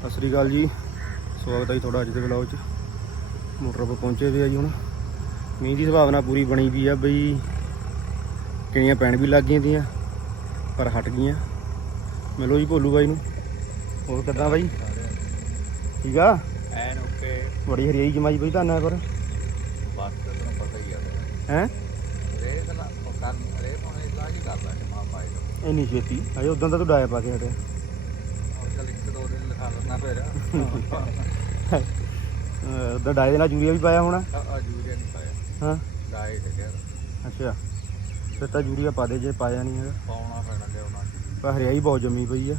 ਸਤਿ ਸ੍ਰੀ ਅਕਾਲ ਜੀ। ਸਵਾਗਤ ਹੈ ਜੀ ਤੁਹਾਡਾ ਅੱਜ ਦੇ ਵਲੌਗ 'ਚ। ਮੋਟਰ 'ਤੇ ਪਹੁੰਚੇ ਵੀ ਆ ਜੀ ਹੁਣ। ਮੀਂਹ ਦੀ ਸੰਭਾਵਨਾ ਪੂਰੀ ਬਣੀ ਵੀ ਆ ਬਈ ਕਿਣੀਆਂ ਪੈਣ ਵੀ ਲੱਗ ਗਈਆਂ ਤੀਆਂ ਪਰ ਹਟ ਗਈਆਂ। ਮਿਲੋ ਜੀ ਭੋਲੂ ਬਾਈ ਨੂੰ। ਹੋਰ ਕਿੱਦਾਂ ਬਾਈ? ਠੀਕ ਆ? ਐਨ ਓਕੇ। ਬੜੀ ਹਰਿਆਈ ਜਮਾਈ ਬਈ ਧੰਨਾ ਪਰ। ਬਸ ਤੈਨੂੰ ਪਤਾ ਹੀ ਆ। ਹੈ? ਰੇ ਤਾਂ ਕਰਨ ਰੇ ਪਾਉਣੇ ਇਲਾਜ ਕਰਦਾ ਜਮਾ ਤੋਂ ਇੰਨੀ ਛੇਤੀ? ਅਜੇ ਉਦੋਂ ਤਾਂ ਤੂੰ ਡਾਇਆ ਪਾ ਕੇ ਹਟਿਆ ਉਹ ਚੱਲ ਇੱਕ ਦੋ ਦਿਨ ਲਿਖਾ ਲੈਣਾ ਉਦੋਂ ਡਾਏ ਦੇ ਨਾਲ ਯੂਰੀਆ ਵੀ ਪਾਇਆ ਹੋਣਾ? ਆ ਜੂਰੀਆ ਨਹੀਂ ਪਾਇਆ। ਹਾਂ? ਡਾਈਟ ਹੈ ਅੱਛਾ। ਫਿਰ ਤਾਂ ਯੂਰੀਆ ਪਾ ਦੇ ਜੇ ਪਾਇਆ ਨਹੀਂ ਹੈਗਾ। ਪਾਉਣਾ ਪੈਣਾ ਲਿਆਉਣਾ ਜੀ ਪਰ ਹਰਿਆਈ ਬਹੁਤ ਜੰਮੀ ਪਈ ਆ।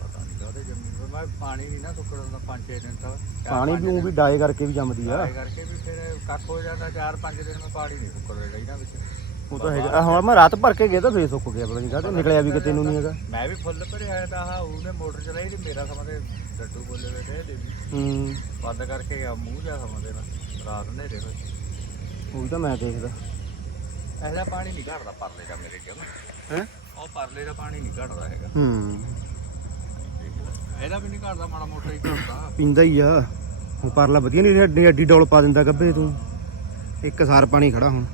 ਪਤਾ ਨਹੀਂ ਕਾਹਦੇ ਜੰਮੀ ਪਰ ਮੈਂ ਪਾਣੀ ਨਹੀਂ ਨਾ ਸੁੱਕਣ ਦਿੰਦਾ ਪੰਜ ਛੇ ਦਿਨ ਤੱਕ ਚਾਰ ਪਾਣੀ ਪੰਜ ਵੀ ਉਹ ਵੀ ਡਾਏ ਕਰਕੇ ਵੀ ਜੰਮਦੀ ਆ। ਡਾਈ ਕਰਕੇ ਵੀ ਫਿਰ ਕੱਖ ਹੋ ਜਾਂਦਾ 4-5 ਦਿਨ ਮੈਂ ਪਾਣੀ ਨਹੀਂ ਸੁੱਕਣ ਇਹਨਾਂ ਵਿੱਚ। ਉਹ ਤਾਂ ਹੈਗਾ ਆਹ ਹੁਣ ਮੈਂ ਰਾਤ ਭਰ ਕੇ ਗਿਆ ਤਾਂ ਫੇਰ ਸੁੱਕ ਗਿਆ ਪਤਾ ਨਹੀਂ ਕਾਹਤੇ ਨਿਕਲਿਆ ਵੀ ਕਿਤੇ ਨੂੰ ਨਹੀਂ ਹੈਗਾ ਮੈਂ ਵੀ ਫੁੱਲ ਭਰਿਆ ਆਇਆ ਤਾਂ ਆਹ ਉਹਨੇ ਮੋਟਰ ਚਲਾਈ ਤੇ ਮੇਰਾ ਸਮਾਂ ਤੇ ਡੱਡੂ ਬੋਲੇ ਦੇ ਵੀ ਹੂੰ ਬੰਦ ਕਰਕੇ ਆ ਮੂੰਹ ਜਾ ਸਮਾਂ ਦੇ ਨਾਲ ਰਾਤ ਹਨੇਰੇ ਹੋਏ ਉਹ ਤਾਂ ਮੈਂ ਦੇਖਦਾ ਇਹਦਾ ਪਾਣੀ ਨਹੀਂ ਘਟਦਾ ਪਰਲੇ ਦਾ ਮੇਰੇ ਕੋਲ ਹੈ ਉਹ ਪਰਲੇ ਦਾ ਪਾਣੀ ਨਹੀਂ ਘਟਦਾ ਹੈਗਾ ਹੂੰ ਇਹਦਾ ਵੀ ਨਹੀਂ ਘਟਦਾ ਮਾੜਾ ਮੋਟਾ ਹੀ ਘਟਦਾ ਪੀਂਦਾ ਹੀ ਆ ਹੁਣ ਪਰਲਾ ਵਧੀਆ ਨਹੀਂ ਅੱਡੀ ਅੱਡੀ ਡੋਲ ਪਾ ਦਿੰਦਾ ਗੱਬੇ ਤੂੰ ਇੱਕ ਸਾਰ ਪਾਣੀ ਖੜਾ ਹੁਣ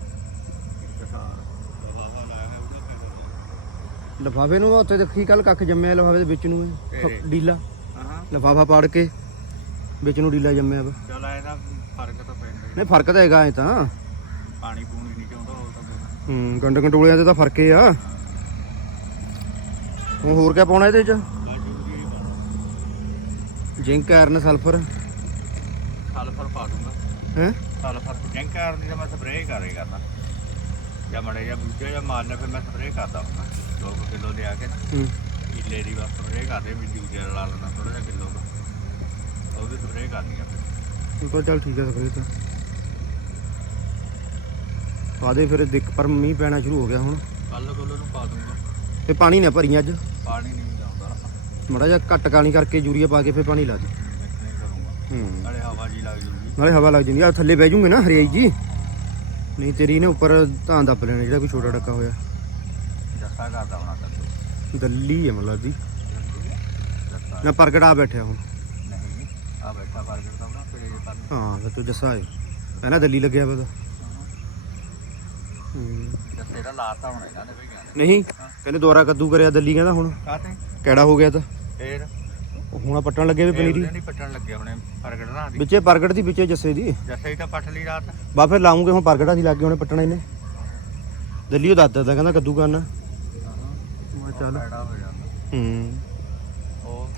ਲਫਾਫੇ ਨੂੰ ਉੱਥੇ ਦੇਖੀ ਕੱਲ ਕੱਖ ਜੰਮਿਆ ਲਫਾਫੇ ਦੇ ਵਿੱਚ ਨੂੰ ਇਹ? ਡੀਲਾ। ਹਾਂ। ਲਫਾਫਾ ਪਾੜ ਕੇ ਵਿੱਚ ਨੂੰ ਡੀਲਾ ਜੰਮਿਆ ਵਾ। ਚਲ ਇਹਦਾ ਫ਼ਰਕ ਤਾਂ ਪੈਂਦਾ ਹੀ। ਨਹੀਂ ਫ਼ਰਕ ਤਾਂ ਹੈਗਾ ਐ ਤਾਂ। ਪਾਣੀ ਪੂਣੀ ਨਹੀਂ ਚਾਹੁੰਦਾ ਉਹ ਤਾਂ ਫਿਰ। ਹੂੰ ਗੰਡ ਕੰਟੋਲਿਆਂ ਤੇ ਤਾਂ ਫ਼ਰਕ ਹੀ ਆ। ਹੁਣ ਹੋਰ ਕਿਆ ਪਾਉਣਾ ਇਹਦੇ ਚ? Zinc iron sulphur. ਸਲਫਰ ਪਾ ਦੂੰਗਾ। ਹੈ? ਸਲਫਰ ਜੈਂਕ ਕਰਨ ਦੀ ਤਾਂ ਮੈਂ ਸਪਰੇਅ ਕਰੇਗਾ ਤਾਂ। ਜਾਂ ਮੜੇ ਜਾਂ ਬੂਝੇ ਜਾਂ ਮਾਰਨਾ ਫਿਰ ਮੈਂ ਸਪਰੇਅ ਕਰਦਾ ਹੁੰਦਾ। 2 ਕਿਲੋ ਲਿਆ ਕੇ ਹੂੰ। ਕਿੱਲੇ ਦੀ ਬਸ ਕਰਦੇ ਵੀ ਜੂਜਾ ਲਾ ਲੈਣਾ ਥੋੜਾ ਜਿਹਾ ਕਿਲੋ ਦਾ ਉਹ ਵੀ ਸਪਰੇਅ ਕਰਨੀ ਆ ਫਿਰ। ਤਾਂ ਚੱਲ ਠੀਕ ਆ ਸਪਰੇ ਤਾਂ। ਪਾ ਦੇ ਫਿਰ ਦੇਖ ਪਰ ਮੀਂਹ ਪੈਣਾ ਸ਼ੁਰੂ ਹੋ ਗਿਆ ਹੁਣ। ਕੱਲ ਕੋਲ ਨੂੰ ਪਾ ਦੂੰਗਾ। ਤੇ ਪਾਣੀ ਨਾ ਭਰੀ ਅੱਜ। ਪਾਣੀ ਨਹੀਂ ਲਾਉਂਦਾ ਮੜਾ ਜਿਹਾ ਘੱਟ ਕਾਣੀ ਕਰਕੇ ਯੂਰੀਆ ਪਾ ਕੇ ਫਿਰ ਪਾਣੀ ਲਾ ਦੇ। ਨਹੀਂ ਕਰੂੰਗਾ। ਹੂੰ। ਨਾਲੇ ਹਵਾ ਜੀ ਲੱਗ ਜੂਗੀ। ਨਾਲੇ ਹਵਾ ਲੱਗ ਜਾਂਦੀ ਆ ਥੱਲੇ ਬਹਿ ਜੂਗੇ ਨਾ ਹਰਿਆਈ ਜੀ। ਨਹੀਂ ਤੇਰੀ ਨੇ ਉੱਪਰ ਧਾਨ ਦੱਬ ਲੈਣਾ ਜਿਹੜਾ ਕੋਈ ਛੋਟਾ ਡੱਕਾ ਹੋਇਆ। ਜੱਸਾ ਕਰਦਾ ਹੋਣਾ ਦੱਲੀ ਹੈ ਮਤਲਬ ਦੀ ਜੱਸਾ ਨਾ ਪ੍ਰਗਟ ਬੈਠਿਆ ਹੁਣ। ਨਹੀਂ ਆ ਬੈਠਾ ਫ਼ਰਕ ਤਾਂ ਨਾ ਫਿਰ ਇਹ ਤਾਂ ਹਾਂ ਫਿਰ ਤੂੰ ਜੱਸਾ ਹੈ ਪਹਿਲਾਂ ਦੱਲੀ ਲੱਗਿਆ ਪਤਾ ਹੂੰ। ਜੱਸੇ ਦਾ ਲਾਤਾ ਹੋਣਾ ਇਹਨਾਂ ਨੇ ਵੀ ਕਹਿੰਦੇ ਨਹੀਂ ਕਹਿੰਦੇ ਦੁਬਾਰਾ ਕੱਦੂ ਕਰਿਆ ਦੱਲੀ ਕਹਿੰਦਾ ਹੁਣ। ਕਾਤੇ ਕਿਹੜਾ ਹੋ ਗਿਆ ਤਾਂ। ਫੇਰ? ਹੁਣ ਆਹ ਪੱਟਣ ਲੱਗੇ ਵੀ ਪਨੀਰੀ। ਨਹੀਂ ਪੱਟਣ ਲੱਗੇ ਹੁਣੇ ਪ੍ਰਗਟ ਨਾ ਦੀ। ਵਿੱਚੇ ਪ੍ਰਗਟ ਦੀ ਵਿੱਚੇ ਜੱਸੇ ਦੀ। ਜੱਸੇ ਹੀ ਤਾਂ ਪੱਟ ਲਈ ਰਾਤ। ਬਾ ਫਿਰ ਲਾਉਂਗੇ ਹੁਣ ਪ੍ਰਗਟਾ ਦੀ ਲੱਗੇ ਹੁਣੇ ਪੱਟਣਾ ਇਹਨੇ ਦੱਲੀ ਉਹ ਦੱਸਦਾ ਕਹਿੰਦਾ ਕੱਦੂ ਕਰਨਾ। ਚੱਲ। ਫਾਇਦਾ ਹੋ ਜਾਂਦਾ। ਹੂੰ। ਉਹ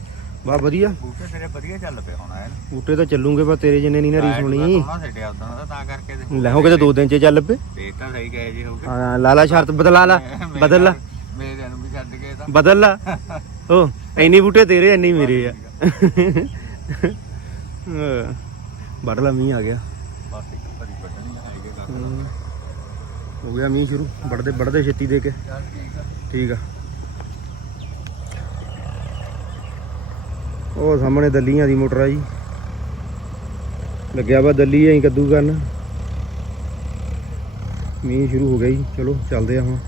ਬਾ ਵਧੀਆ। ਬੂਟੇ ਤੇਰੇ ਵਧੀਆ ਚੱਲ ਪਏ ਹੋਣਾ ਹੈ ਬੂਟੇ ਤਾਂ ਚੱਲੂਗੇ ਪਰ ਤੇਰੇ ਜਿੰਨੇ ਨਹੀਂ ਨਾ ਰੀਸ ਹੋਣੀ ਸੋਹਣਾ। ਛੱਡਿਆ ਉਦਾਂ ਦਾ ਤਾਂ ਕਰਕੇ ਤੇ ਲੈ ਹੋ ਕੇ ਤਾਂ ਦੋ ਦਿਨ ਚ ਚੱਲ ਪਏ। ਦੇਖ ਤਾਂ ਸਹੀ ਗਏ ਜੀ ਹੋਗੇ ਹਾਂ ਲਾ ਲਾ ਸ਼ਰਤ ਬਦਲਾ ਲਾ ਬਦਲ ਲਾ। ਮੇਰੇ ਨੂੰ ਵੀ ਛੱਡ ਕੇ ਤਾਂ। ਬਦਲ ਲਾ। ਉਹ ਇੰਨੀ ਬੂਟੇ ਤੇਰੇ ਇੰਨੀ ਮੇਰੇ ਆ। ਹਾਂ। ਵੱਢ ਲਾ ਮੀਂਹ ਆ ਗਿਆ। ਬਸ ਇੱਕ ਹੂੰ। ਹੋ ਗਿਆ ਮੀਂਹ ਸ਼ੁਰੂ ਵੱਢਦੇ ਵੱਢਦੇ ਛੇਤੀ ਦੇ ਕੇ। ਠੀਕ ਆ ਠੀਕ ਆ ਉਹ ਸਾਹਮਣੇ ਦੱਲੀਆਂ ਦੀ ਮੋਟਰ ਆ ਜੀ। ਲੱਗਿਆ ਵਾ ਦੱਲੀ ਐਂ ਕੱਦੂ ਕਰਨ। ਮੀਂਹ ਸ਼ੁਰੂ ਹੋ ਗਿਆ ਜੀ। ਚਲੋ, ਚੱਲਦੇ ਆ ਹੁਣ।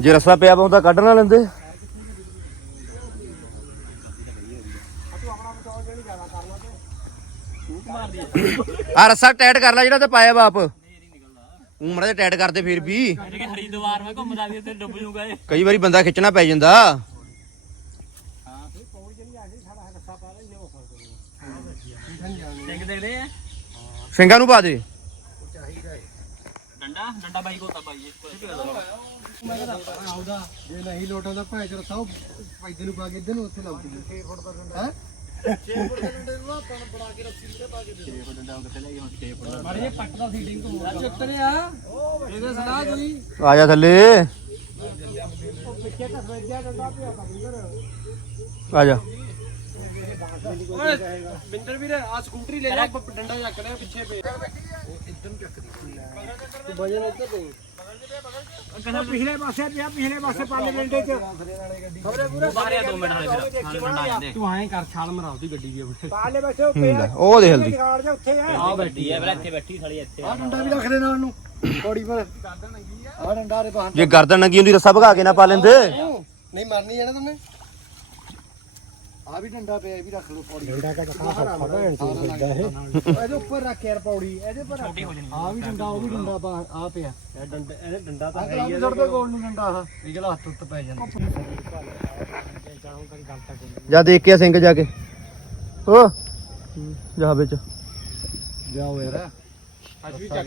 ਜੇ ਰਸਾ ਪਿਆ ਪਾਉਂਦਾ ਕੱਢ ਨਾ ਲੈਂਦੇ। ਆ ਰਸਾ ਟਾਈਟ ਕਰ ਲੈ ਜਿਹੜਾ ਤੇ ਪਾਇਆ ਬਾਪ ਉਹ ਮੜਾ ਟਾਈਟ ਕਰਦੇ ਫਿਰ ਵੀ। ਕਿ ਹਰੀਦਵਾਰ ਮੈਂ ਘੁੰਮਦਾ ਵੀ ਉੱਥੇ ਡੁੱਬ ਜੂਗਾ ਇਹ। ਕਈ ਵਾਰੀ ਬੰਦਾ ਖਿੱਚਣਾ ਪੈ ਜਾਂਦਾ। ਦੇਖ ਦੇਖਦੇ ਆ? ਸਿੰਘਾਂ ਨੂੰ ਪਾ ਦੇ। ਡੰਡਾ? ਡੰਡਾ ਬਾਈ ਕੋਲ ਤਾਂ ਬਾਈ ਜੇ ਨਹੀਂ ਲੋਟਾਂ ਦਾ ਭਾਂ ਚ ਰਸਾਓ ਪੈਦੇ ਨੂੰ ਪਾ ਕੇ ਇਧਰ ਨੂੰ ਉੱਥੇ ਲਾਉ 6 ਫੁੱਟ ਦਾ ਡੰਡਾ ਹੈ? 6 ਫੁੱਟ ਦਾ ਡੰਡੇ ਨੂੰ ਆਪਾਂ ਨੂੰ ਬਣਾ ਕੇ ਰੱਸੀ ਤੇ ਪਾ ਕੇ ਦੇ ਡੰਡਾ ਕਿੱਥੇ ਲੈ ਹੁਣ 6 ਫੁੱਟ ਮਾਰੇ ਪੱਟ ਦਾ ਸੀਟਿੰਗ ਤੋਂ ਅੱਜ ਉਤਰਿਆ ਇਹਦੇ ਸਲਾਹ ਜੀ ਆ ਜਾ ਥੱਲੇ। ਪਿੱਛੇ ਆ ਜਾ ਓਏ ਬਿੰਦਰ ਵੀਰੇ ਆ ਸਕੂਟਰੀ ਲੈ ਜਾ ਡੰਡਾ ਚੱਕ ਲਿਆ ਪਿੱਛੇ ਪੇ। ਇਧਰ ਨੂੰ ਚੱਕ ਦੀ ਤੂੰ ਵਜਨ ਇੱਧਰ ਦੇ ਕਹਿੰਦਾ ਪਿਛਲੇ ਪਾਸੇ ਪਿਆ ਪਿਛਲੇ ਪਾਸੇ ਪਾਲੇ ਡੰਡੇ ਚ। ਖਬਰੇ ਪੂਰੇ ਬਾਹਰ ਆ 2 ਮਿੰਟ ਹਾਲੇ ਡੰਡਾ ਆ ਜਾਂਦੇ ਤੂੰ ਐਂ ਕਰ ਛਾਲ ਮਰਾ ਉਹਦੀ ਗੱਡੀ ਵੀ ਉੱਥੇ ਪਾਲੇ ਬੈਠੇ ਉਹ ਦੇ ਹਲਦੀ ਗਾੜ ਜਾ ਉੱਥੇ ਆ। ਆ ਬੈਠੀ ਬੜਾ ਇੱਥੇ ਬੈਠੀ ਸਾਲੀ ਇੱਥੇ ਆ। ਡੰਡਾ ਵੀ ਰੱਖ ਦੇ ਨਾਲ ਨੂੰ। ਥੋੜੀ ਪਰ। ਆ ਡੰਡਾ ਦੇ ਬਾਹਰ। ਜੇ ਗਰਦਨ ਨੰਗੀ ਹੁੰਦੀ ਰੱਸਾ ਭਗਾ ਕੇ ਨਾ ਪਾ ਲੈਂਦੇ। ਨਹੀਂ ਮਰਨੀ ਜਾਣਾ ਤੁਮਨੇ ਆ ਵੀ ਡੰਡਾ ਪਿਆ ਇਹ ਵੀ ਰੱਖ ਲਓ ਪੌੜੀ। ਡੰਡਾ ਕਾ ਕਾ ਫੜਾ ਇਹਦੇ ਉੱਪਰ ਰੱਖ ਯਾਰ ਪੌੜੀ ਇਹਦੇ ਉੱਪਰ ਰੱਖ ਆ ਵੀ ਡੰਡਾ ਉਹ ਵੀ ਡੰਡਾ ਪਾ ਆ ਪਿਆ। ਇਹ ਡੰਡਾ ਇਹ ਡੰਡਾ ਤਾਂ ਹੈ ਹੀ ਛੱਡ ਦੇ ਕੋਲ। ਨੂੰ ਡੰਡਾ ਆ ਇਹ ਜਿਹੜਾ ਹੱਥ ਉੱਤੇ ਪੈ ਜਾਂਦਾ। ਜਾ ਦੇਖ ਕੇ ਸਿੰਘ ਜਾ ਕੇ। ਓ ਜਾ ਵਿੱਚ। ਜਾਓ ਯਾਰ।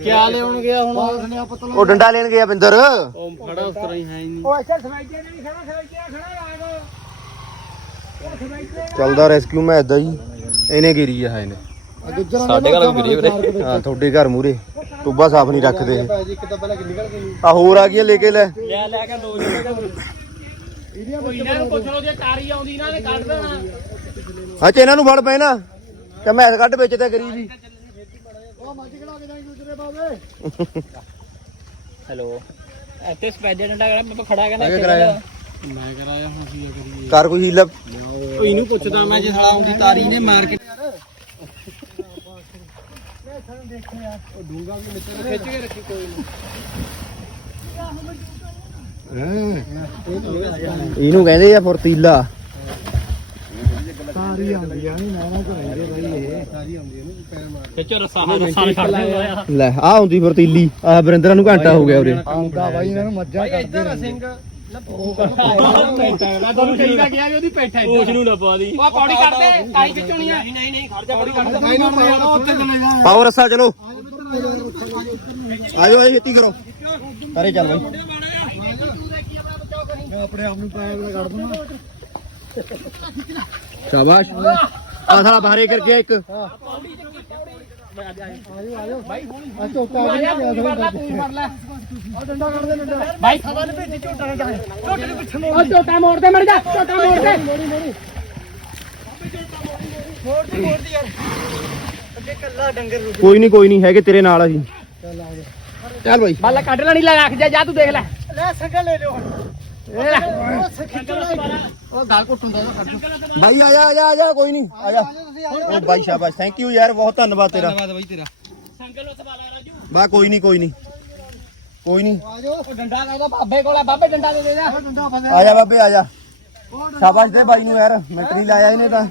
ਕਿਆ ਲਿਆਉਣ ਗਿਆ ਹੁਣ? ਬਾਸਨੇ ਆ ਪਤਲਾ ਉਹ ਡੰਡਾ ਲੈਣ ਗਿਆ ਬਿੰਦਰ। ਉਹ ਖੜਾ ਉਸ ਤਰ੍ਹਾਂ ਹੀ ਹੈ ਹੀ ਨਹੀਂ। ਉਹ ਅੱਛਾ ਸਵਾਈਆਂ ਨਹੀਂ ਖੜਾ ਸਵਾਈਆਂ ਖੜਾ ਚੱਲਦਾ ਰੈਸਕਿਊ ਮੈਂ ਏਦਾਂ ਹੀ ਇਹਨੇ ਗਿਰੀ ਆ ਇਹਨੇ ਸਾਡੇ ਘਰ ਵੀ ਗਿਰੀ ਵੀਰੇ। ਹਾਂ ਤੁਹਾਡੇ ਘਰ ਮੂਰੇ। ਟੁੱਬਾ ਸਾਫ਼ ਨਹੀਂ ਰੱਖਦੇ ਇਹ। ਇੱਕ ਤਾਂ ਪਹਿਲਾਂ ਨਿਕਲ ਗਈ ਆ ਹੋਰ ਆ ਗਈਆਂ ਲੈ ਕੇ ਲੈ। ਲੈ ਲੈ ਕੇ ਦੋ ਇਹਦੀਆਂ ਇਹਨਾਂ ਨੂੰ ਪੁੱਛ ਲਓ ਜੇ ਕਾਰੀ ਆਉਂਦੀ ਇਹਨਾਂ ਨੇ ਕੱਢ ਦੇਣਾ। ਅੱਛਾ ਇਹਨਾਂ ਨੂੰ ਫੜ ਪਏ ਨਾ ਤੇ ਮੈਂ ਕੱਢ ਵਿੱਚ ਤੇ ਕਰੀ ਵੀ। ਉਹ ਮੱਝ ਖੜਾ ਕੇ ਜਾਈ ਦੂਸਰੇ ਬਾਬੇ ਹੈਲੋ। ਇੱਥੇ ਸਪੈਜਰ ਡੰਡਾ ਮੈਂ ਖੜਾ ਮੈਂ ਕਿਹਾ ਕਰਾਇਆ। ਮੈਂ ਕਰਾਇਆ ਹੁਣ ਕੀ ਕਰੀਏ। ਕਰ ਕੋਈ ਹੀਲਾ। ਉਹ ਇਹਨੂੰ ਪੁੱਛਦਾ ਮੈਂ ਜੇ ਸਾਲਾ ਆਉਂਦੀ ਤਾਰੀ ਨੇ ਮਾਰ ਕੇ। ਉਹ ਡੂੰਗਾ ਵੀ ਮਿੱਤਰ ਖਿੱਚ ਕੇ ਰੱਖੀ ਕੋਈ ਨਹੀਂ ਇਹਨੂੰ ਕਹਿੰਦੇ ਆ ਫੁਰਤੀਲਾ ਸਾਰੀ ਆਉਂਦੀ ਆ ਨਹੀਂ ਨਾ ਨਾ ਕਰਾਂਗੇ ਬਾਈ ਇਹ। ਸਾਰੀ ਆਉਂਦੀ ਆ ਨਹੀਂ ਪੈਰ ਮਾਰ ਵਿੱਚੋਂ ਰਸਾ ਰਸਾ ਛੱਡ ਦਿੰਦਾ ਲੈ ਆ ਹੁੰਦੀ ਫੁਰਤੀਲੀ ਆ ਬਰਿੰਦਰਾਂ ਨੂੰ ਘੰਟਾ ਹੋ ਗਿਆ ਉਰੇ। ਆਉਂਦਾ ਬਾਈ ਇਹਨਾਂ ਨੂੰ ਮੱਝਾਂ ਕਰਦੇ ਰਹਿੰਦੇ। ਸਿੰਘ। ਤੁਹਾਨੂੰ ਕਹੀ ਦਾ ਗਿਆ ਵੀ ਉਹਦੀ ਪੈਠਾ ਇੱਧਰ ਉਸ ਨੂੰ ਨਾ ਪਾ ਦੀ। ਉਹ ਪੌੜੀ ਕੱਢ ਦੇ ਕਾਈ ਖਿੱਚਣੀ ਆ। ਨਹੀਂ ਨਹੀਂ ਨਹੀਂ ਖੜ ਜਾ ਪੌੜੀ ਕੱਢ ਦੇ। ਬਾਈ ਨੂੰ ਪਾਉਣਾ ਉੱਥੇ ਚਲੇ ਜਾ। ਪਾਓ ਰੱਸਾ ਚਲੋ। ਆਜੋ ਆਜੋ ਛੇਤੀ ਕਰੋ। ਅਰੇ ਚੱਲ ਬਈ। ਮੈਂ ਆਪਣੇ ਆਪ ਨੂੰ ਪਾਇਆ ਮੈਂ ਕੱਢ ਦੂੰਗਾ ਸ਼ਾਬਾਸ਼। ਆ ਸਾਲਾ ਬਾਹਰੇ ਕਰਕੇ ਆ ਇੱਕ। ਆ ਝੋਟਾ ਵੀ ਨਹੀਂ ਪਿਆ ਥੋੜਾ ਫੜ ਲੈ ਆ ਡੰਡਾ ਕੱਢ ਦੇ ਡੰਡਾ ਬਾਈ ਖਬਰ ਭੇਜ ਝੋਟਾ ਨਾ ਜਾਏ ਝੋਟੇ ਦੇ ਪਿੱਛੇ ਮੋੜ ਝੋਟਾ ਮੋੜ ਦੇ ਮੜ ਜਾ ਝੋਟਾ ਮੋੜ ਦੇ ਮੋੜੀ ਮੋੜੀ ਮੋੜ ਦੀ ਮੋੜ ਦੀ ਯਾਰ ਅੱਗੇ ਕੱਲਾ ਡੰਗਰ ਰੁਕ ਕੋਈ ਨਹੀਂ ਕੋਈ ਨਹੀਂ ਹੈਗੇ ਤੇਰੇ ਨਾਲ ਅਸੀਂ। ਚੱਲ ਆ ਜਾ ਚੱਲ ਬਾਈ। ਬੱਲਾ ਕੱਢ ਲੈਣੀ ਲੈ ਰੱਖ ਜਾ ਜਾ ਤੂੰ ਦੇਖ ਲੈ। ਲੈ ਸਕਾ ਲੈ ਲਿਓ ਉਹ ਗਾਲ ਘੁੱਟੁੰਦਾ ਇਹਦਾ ਕੱਢ ਬਾਈ ਆ ਜਾ ਆ ਜਾ ਆ ਜਾ ਕੋਈ ਨਹੀਂ ਆ ਜਾ। ਉਹ ਬਾਈ ਸ਼ਾਬਾਸ਼ ਥੈਂਕ ਯੂ ਯਾਰ ਬਹੁਤ ਧੰਨਵਾਦ ਤੇਰਾ। ਬਾਈ ਤੇਰਾ। ਸੰਗਲ ਉਸ ਵਾਲਾ ਰਾਜੂ ਬਾ ਕੋਈ ਨਹੀਂ ਕੋਈ ਨਹੀਂ। ਕੋਈ ਨਹੀਂ। ਆ ਜਾਓ ਉਹ ਡੰਡਾ ਕਹਿੰਦਾ ਬਾਬੇ ਕੋਲ ਆ ਬਾਬੇ ਡੰਡਾ ਦੇ ਦੇ ਜਾ। ਡੰਡਾ ਫਸਿਆ ਆ ਜਾ ਬਾਬੇ ਆ ਜਾ। ਸ਼ਾਬਾਸ਼ ਦੇ ਬਾਈ ਨੂੰ ਯਾਰ ਮਿੰਟ ਨਹੀਂ ਲਾਇਆ ਇਹਨੇ ਤਾਂ।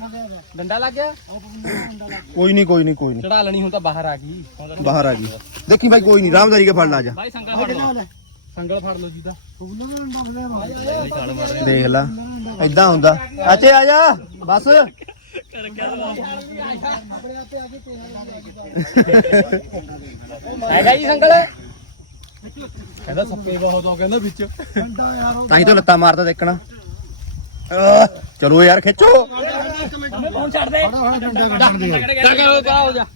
ਡੰਡਾ ਲੱਗ ਗਿਆ? ਕੋਈ ਨਹੀਂ ਕੋਈ ਨਹੀਂ ਕੋਈ ਨਹੀਂ। ਚੜਾ ਲੈਣੀ ਹੁਣ ਤਾਂ ਬਾਹਰ ਆ ਗਈ। ਬਾਹਰ ਆ ਗਈ। ਦੇਖੀ ਬਾਈ ਕੋਈ ਨਹੀਂ ਰਾਮਦਾਰੀ ਕੇ ਫੜ ਲਾ ਜਾ। ਬਾਈ ਸੰਗਲ ਫੜ ਲਓ। ਸੰਗਲ ਫੜ ਲਓ ਜੀ ਦਾ ਦੇਖ ਲਾ ਐਦਾਂ ਹੁੰਦਾ। ਅੱਛੇ ਆ ਜਾ। ਬਸ। ਹੈਗਾ ਜੀ ਸੰਗਲ? ਕਹਿੰਦਾ ਸੱਪੇ ਬਹੁਤ ਹੋ ਕਹਿੰਦਾ ਵਿੱਚ। ਡੰਡਾ ਯਾਰ ਤਾਂ ਹੀ ਤਾਂ ਲੱਤਾਂ ਮਾਰਦਾ ਦੇਖਣਾ। ਚਲੋ ਯਾਰ ਖਿੱਚੋ। ਫੋਨ ਛੱਡ ਦੇ। ਸੰਗਲ ਹੋ ਜਾ ਹੋ ਜਾ ਆ ਡੰਡਾ ਫਸਿਆ ਯਾਰ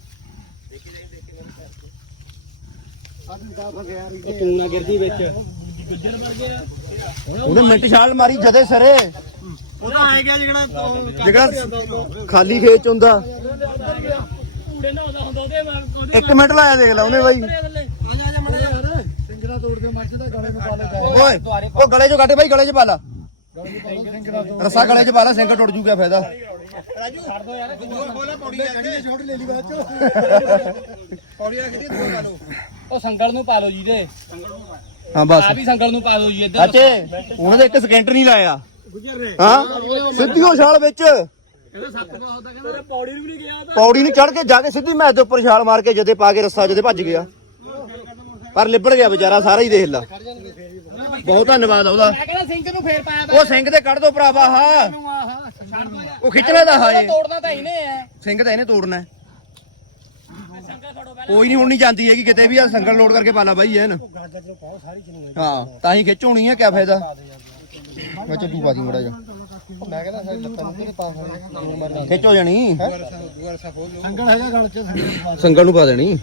ਉਹ ਤੂੰ ਨਾ ਗਿਰਦੀ ਵਿੱਚ। ਉਹਨੇ ਮਿੰਟ ਛਾਲ ਮਾਰੀ ਜਦੇ ਸਰੇ। ਉਹ ਤਾਂ ਆ ਗਿਆ ਜਿਹੜਾ ਜਿਹੜਾ ਖਾਲੀ ਖੇਤ ਚ ਹੁੰਦਾ। ਕੂੜੇ ਨਾ ਹੁੰਦਾ ਹੁੰਦਾ। ਉਹਦੇ ਉਹਦੇ ਇੱਕ ਮਿੰਟ ਲਾਇਆ ਦੇਖ ਲਾ ਉਹਨੇ ਬਾਈ। ਯਾਰ ਸਿੰਗੜਾ ਤੋੜ ਦੇ ਮੱਝ ਦਾ ਗਲੇ ਨੂੰ ਪਾ ਲੈ ਓਏ ਉਹ ਗਲੇ ਚੋਂ ਕੱਢ ਬਾਈ ਗਲੇ ਚ ਪਾ ਲਾ। ਗਲੇ ਨੂੰ ਪਾ ਲੈ ਸਿੰਗੜਾ ਤੋੜ ਰੱਸਾ ਗਲੇ ਚ ਪਾ ਲਾ ਸਿੰਘ ਟੁੱਟ ਜੂ ਕਿਆ ਫਾਇਦਾ ਛੋਟ ਲੈ ਲਈ ਬਾਅਦ ਚ। ਉਹ ਸੰਗਲ ਨੂੰ ਪਾ ਲਓ ਜੀ ਦੇ। ਹਾਂ ਬਸ। ਆ ਵੀ ਸੰਗਲ ਨੂੰ ਪਾ ਦਿਓ ਜੀ ਇੱਧਰ। ਅੱਛੇ ਉਹਨਾਂ ਦੇ ਇੱਕ ਸਕਿੰਟ ਨਹੀਂ ਲਾਇਆ। ਹਾਂ? ਸਿੱਧੀ ਉਹ ਛਾਲ ਵਿੱਚ। ਕਹਿੰਦਾ ਸੱਤ ਪਾ ਹੁੰਦਾ ਕਹਿੰਦਾ। ਪੌੜੀ ਨੂੰ ਵੀ ਨਹੀਂ ਗਿਆ ਪੌੜੀ ਨੂੰ ਚੜ ਕੇ ਜਾ ਕੇ ਸਿੱਧੀ ਮੈਚ ਦੇ ਉੱਪਰ ਛਾਲ ਮਾਰ ਕੇ ਜਦੇ ਪਾ ਕੇ ਰੱਸਾ ਜਦੇ ਭੱਜ ਗਿਆ। ਪਰ ਲਿਬੜ ਗਿਆ ਵਿਚਾਰਾ ਸਾਰਾ ਹੀ ਦੇਖ ਲਾ। ਬਹੁਤ ਧੰਨਵਾਦ ਆ ਉਹਦਾ। ਮੈਂ ਕਹਿੰਦਾ ਸਿੰਘ ਨੂੰ ਫੇਰ ਪਾਇਆ ਉਹ ਸਿੰਘ ਤੇ ਕੱਢ ਦੋ ਭਰਾਵਾ ਹਾਂ ਛੱਡ ਦੋ ਯਾਰ ਉਹ ਖਿੱਚਣਾ ਦਾ ਹਾਂ ਇਹ। ਤੋੜਨਾ ਤਾਂ ਇਹਨੇ ਹੈ ਸਿੰਘ ਤਾਂ ਇਹਨੇ ਤੋੜਨਾ। ਕੋਈ ਨਹੀਂ ਹੁਣ ਨਹੀਂ ਜਾਂਦੀ ਹੈਗੀ ਕਿਤੇ ਵੀ ਆ ਸੰਗਲ ਲੋਡ ਕਰਕੇ ਪਾ ਲਾ ਬਾਈ ਇਹ ਨਾ। ਗਾਜਰ ਚ ਪਾਓ ਸਾਰੀ ਚੀਜ਼ ਹਾਂ ਤਾਂ ਹੀ ਖਿੱਚ ਹੋਣੀ ਹੈ ਕਿਆ ਫਾਇਦਾ ਮੈਂ ਚੱਲੂ ਪਾ ਦੀ ਮੜਾ ਜਾ। ਮੈਂ ਕਹਿੰਦਾ ਸਾਰੇ ਲੱਤਾਂ ਨੂੰ ਤੇ ਪਾ ਮਾਰ ਖਿੱਚ ਹੋ ਜਾਣੀ। ਸੰਗਲ ਹੈਗਾ ਗਲ ਚ ਸੰਗਲ ਨੂੰ ਪਾ ਦੇਣੀ।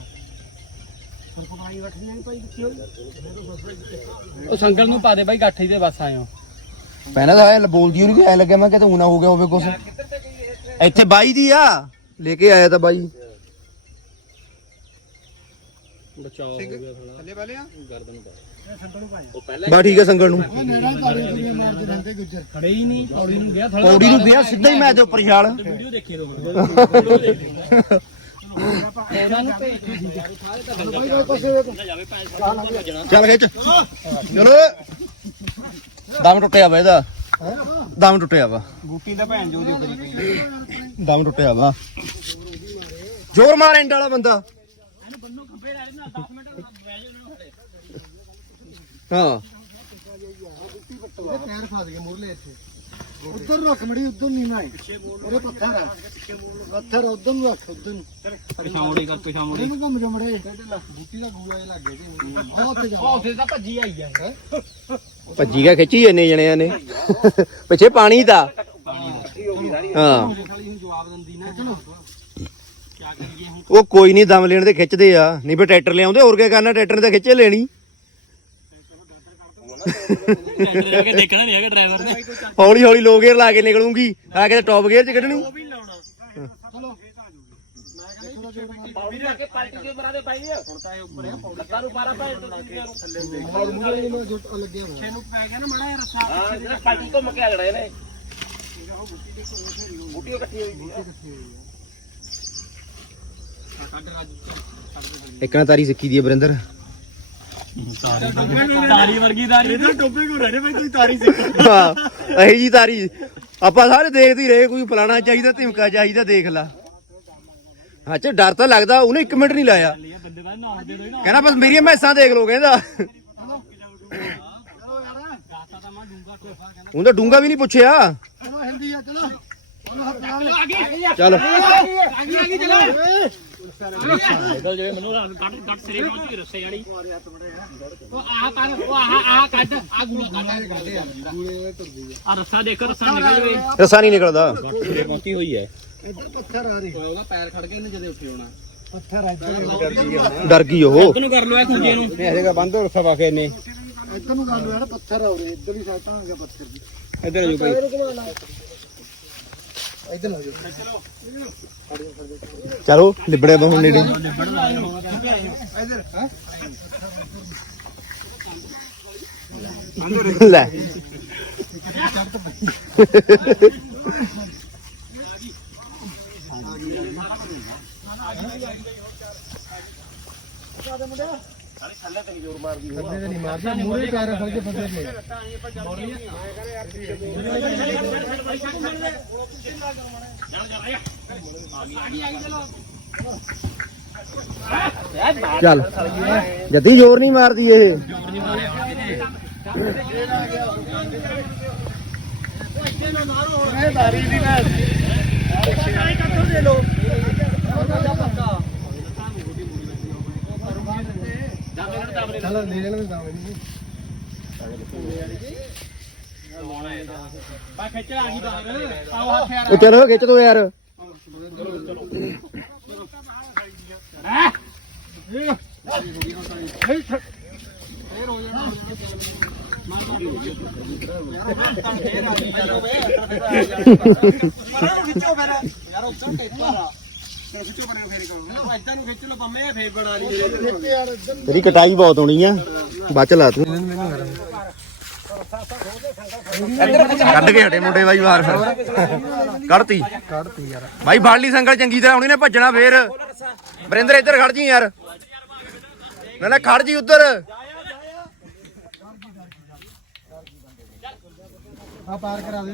ਉਹ ਸੰਗਲ ਨੂੰ ਪਾ ਦੇ ਬਾਈ ਗੱਠ ਦੇ ਬਸ ਆਇਓ ਪਹਿਲਾਂ ਤਾਂ ਐ ਬੋਲਦੀ ਉਹਨੂੰ ਕਿ ਐ ਲੱਗਿਆ ਮੈਂ ਕਿਤੇ ਨਾ ਹੋ ਗਿਆ ਹੋਵੇ ਕੁਛ। ਇੱਥੇ ਬਾਈ ਦੀ ਆ ਲੈ ਕੇ ਆਇਆ ਤਾਂ ਬਾਈ। ਬਚਾਓ ਹੋ ਗਿਆ ਠੀਕ ਹੈ ਸੰਗਲ ਨੂੰ। ਖੜੇ ਹੀ ਨਹੀਂ ਪੌੜੀ ਨੂੰ ਗਿਆ ਥੋੜਾ ਪੌੜੀ ਨੂੰ ਗਿਆ ਸਿੱਧਾ ਹੀ ਮੈਂ ਦੇ ਉੱਪਰ ਛਾਲ। ਵੀਡੀਓ ਦੇਖੀ ਰੋ ਚੱਲ ਖਿੱਚ। ਚਲੋ ਦਮ ਟੁੱਟਿਆ ਵਾ ਇਹਦਾ। ਦਮ ਟੁੱਟਿਆ ਵਾ। ਬੂਟੀ ਦਾ ਭੈਣ ਜੋ ਦੀ ਕਰੀ ਪਈ ਦਮ ਟੁੱਟਿਆ ਵਾ। ਜ਼ੋਰ ਮਾਰ ਇੰਡ ਵਾਲਾ ਬੰਦਾ। ਹਾਂ। ਪੈਰ ਫਸ ਗਏ ਮੁਰਲੇ ਇੱਥੇ ਉਧਰ ਰੱਖ ਮੜੀ ਉਧਰ ਨਹੀਂ ਨਾ ਉਹਦੇ ਪੱਥਰ ਆ। ਪੱਥਰ ਉਧਰ ਨੂੰ ਰੱਖ ਉਧਰ ਨੂੰ। ਪਿਛਾਉੜੀ ਕਰ ਪਿਛਾਉੜੀ ਇਹਨੂੰ ਘੁੰਮ ਜਾ ਮੜੇ। ਬੂਟੀ ਦਾ ਗੂਆ ਜਿਹਾ ਲੱਗੇ ਜੀ ਆਹ ਉੱਥੇ ਜਾ। ਉੱਥੇ ਤਾਂ ਭੱਜੀ ਆਈ ਆ। ਭੱਜੀ ਗਿਆ ਖਿੱਚੀ ਇੰਨੇ ਜਣਿਆਂ ਨੇ। ਪਿੱਛੇ ਪਾਣੀ ਦਾ। ਹਾਂ। ਜਵਾਬ ਦਿੰਦੀ ਨਾ ਚਲੋ। ਉਹ ਕੋਈ ਨਹੀਂ ਦਮ ਲੈਣ ਦੇ ਖਿੱਚਦੇ ਆ। ਨਹੀਂ ਵੀ ਟਰੈਕਟਰ ਲਿਆਉਂਦੇ ਹੋਰ ਕੀ ਕਰਨਾ ਟਰੈਕਟਰ ਨੇ ਤਾਂ ਖਿੱਚੇ ਲੈਣੀ। ਦੇਖਣਾ ਨਹੀਂ ਹੈਗਾ ਡਰਾਈਵਰ ਨੇ। ਹੌਲੀ ਹੌਲੀ ਲੋ ਗੇਅਰ ਲਾ ਕੇ ਨਿਕਲੂੰਗੀ। ਆ ਕੇ ਟੌਪ ਗੇਅਰ 'ਚ ਕੱਢਣੀ। ਪੌੜੀ ਲਾ ਕੇ ਪਲਟ ਕੇ ਬਰਾ ਦੇ ਪਾਈ ਹੁਣ ਤਾਂ ਇਹ ਉੱਪਰ ਆ ਪੌੜੀ ਲੱਤਾਂ ਨੂੰ ਪਾਰਾ ਪਾਏ ਤੋਂ ਮੋੜ ਮੁਰਲੇ ਨੂੰ ਜੁੱਟ ਲੱਗਿਆ ਹੋਇਆ ਨੂੰ ਪੈ ਗਿਆ ਨਾ ਮੜਾ ਯਾਰ ਰੱਸਾ ਹਾਂ ਜਿਹੜਾ ਪਲਟੀ ਘੁੰਮ ਕੇ ਅਗੜਾ ਇਹਨੇ। ਬੂਟੀ ਇਕੱਠੀ ਹੋਈ ਇੱਕ ਨਾ ਤਾਰੀ ਸਿੱਖੀ ਦੀ ਹੈ ਬਰਿੰਦਰ। ਤਾਰੀ ਵਰਗੀ ਤਾਰੀ ਇਹਦਾ ਟੋਪੇ ਕੋ ਰਹੇ ਭਾਈ ਤੂੰ ਤਾਰੀ ਸਿੱਖ। ਹਾਂ ਇਹੀ ਜੀ ਤਾਰੀ। ਆਪਾਂ ਸਾਰੇ ਦੇਖਦੇ ਹੀ ਰਹੇ ਕੋਈ ਫਲਾਣਾ ਚਾਹੀਦਾ ਧਿਮਕਾ ਚਾਹੀਦਾ ਦੇਖ ਲਾ। ਹਾਂ ਚ ਡਰ ਤਾਂ ਲੱਗਦਾ ਉਹਨੇ 1 ਮਿੰਟ ਨਹੀਂ ਲਾਇਆ। ਕਹਿੰਦਾ ਬਸ ਮੇਰੀਆਂ ਮੈਸਾਂ ਦੇਖ ਲਓ ਕਹਿੰਦਾ। ਉਹਦਾ ਡੂੰਗਾ ਵੀ ਨਹੀਂ ਪੁੱਛਿਆ। ਚਲੋ ਹਿੰਦੀ ਆ ਚਲੋ। ਨਿਕਲ ਜੇ ਮੈਨੂੰ ਕੱਟ ਕੱਟ ਸਿਰੇ ਪਹੁੰਚੀ ਰੱਸੇ ਵਾਲੀ ਉਹ ਆਹ ਕਰ ਉਹ ਆਹ ਆਹ ਕੱਢ ਆ ਗੂਲਾ ਕੱਢ ਆ ਆ ਰੱਸਾ ਦੇਖੋ ਨਿਕਲ ਜਵੇ ਰਸਾ ਨਹੀਂ ਨਿਕਲਦਾ। ਸਿਰੇ ਪਹੁੰਚੀ ਹੋਈ ਹੈ ਇੱਧਰ ਪੱਥਰ ਆ ਰਹੇ ਉਹਦਾ ਪੈਰ ਖੜ ਕੇ ਇਹਨੇ ਜਦੇ ਉੱਠੇ ਹੋਣਾ ਪੱਥਰ ਇੱਧਰ ਡਰ ਗਈ ਉਹ। ਨੂੰ ਕਰ ਲੋ ਇਹ ਖੁੰਜੇ ਨੂੰ ਇਹਦੇ ਬੰਦ ਰਸਾ ਪਾ ਕੇ ਨੇ ਇੱਧਰ ਨੂੰ ਗੱਲ ਹੋਇਆ ਪੱਥਰ ਆ ਉਰੇ ਇੱਧਰ ਵੀ ਸਾਈਡ ਪੱਥਰ ਦੀ ਇੱਧਰ ਜੋ ਇੱਧਰ ਨੂੰ ਜਾ ਚਲੋ ਲਿਬੜੇ ਬਹੁਤ ਨੇੜੇ ਲੈ। ਬੰਦੇ ਨਹੀਂ ਮਾਰਦਾ ਮੂਰੇ ਪੈਰ ਫੜ ਕੇ ਫਸੇ ਨੇ। ਚੱਲ। ਜੱਦੀ ਜ਼ੋਰ ਨਹੀਂ ਮਾਰਦੀ ਇਹ। ਚਲ ਲੈ ਲੈਣ ਵੀ ਦਾਵੇਂ ਨਹੀਂ ਬਾ ਖਿੱਚ ਆ ਗਈ ਬਾਹਰ। ਆਓ ਹੱਥ ਯਾਰ। ਉਹ ਚਲੋ ਖਿੱਚ ਦੋ ਯਾਰ। ਖਿੱਚੋ ਫਿਰ। ਯਾਰ ਉੱਧਰ ਟੇਪਰ ਆ ਫਿਰ ਖਿੱਚੋ ਬਣੇ ਫੇਰ ਕਰੋ। ਇਦਾਂ ਨੂੰ ਖਿੱਚ ਲੋ ਪੰਮੇ ਫੇਰ ਬਣਾ ਲਈ। ਖਿੱਚ ਯਾਰ ਇੱਧਰ ਤੇਰੀ ਕਟਾਈ ਬਹੁਤ ਹੋਣੀ ਆ। ਬਚ ਲਾ ਤੂੰ। ਕੱਢ ਕੇ ਹਟੇ ਮੁੰਡੇ ਬਾਈ ਬਾਹਰ ਫਿਰ। ਕੱਢਤੀ। ਕੱਢਤੀ ਯਾਰ ਬਾਈ ਫੜ ਲਈ ਸੰਗਲ ਚੰਗੀ ਤਰ੍ਹਾਂ ਹੁਣੀ ਨੇ ਭੱਜਣਾ ਫੇਰ। ਵਰਿੰਦਰ ਇੱਧਰ ਖੜ ਜੀ ਯਾਰ। ਨਾ ਨਾ ਖੜ ਜੀ ਉੱਧਰ। ਆ ਪਾਰ ਕਰਾ ਦੇ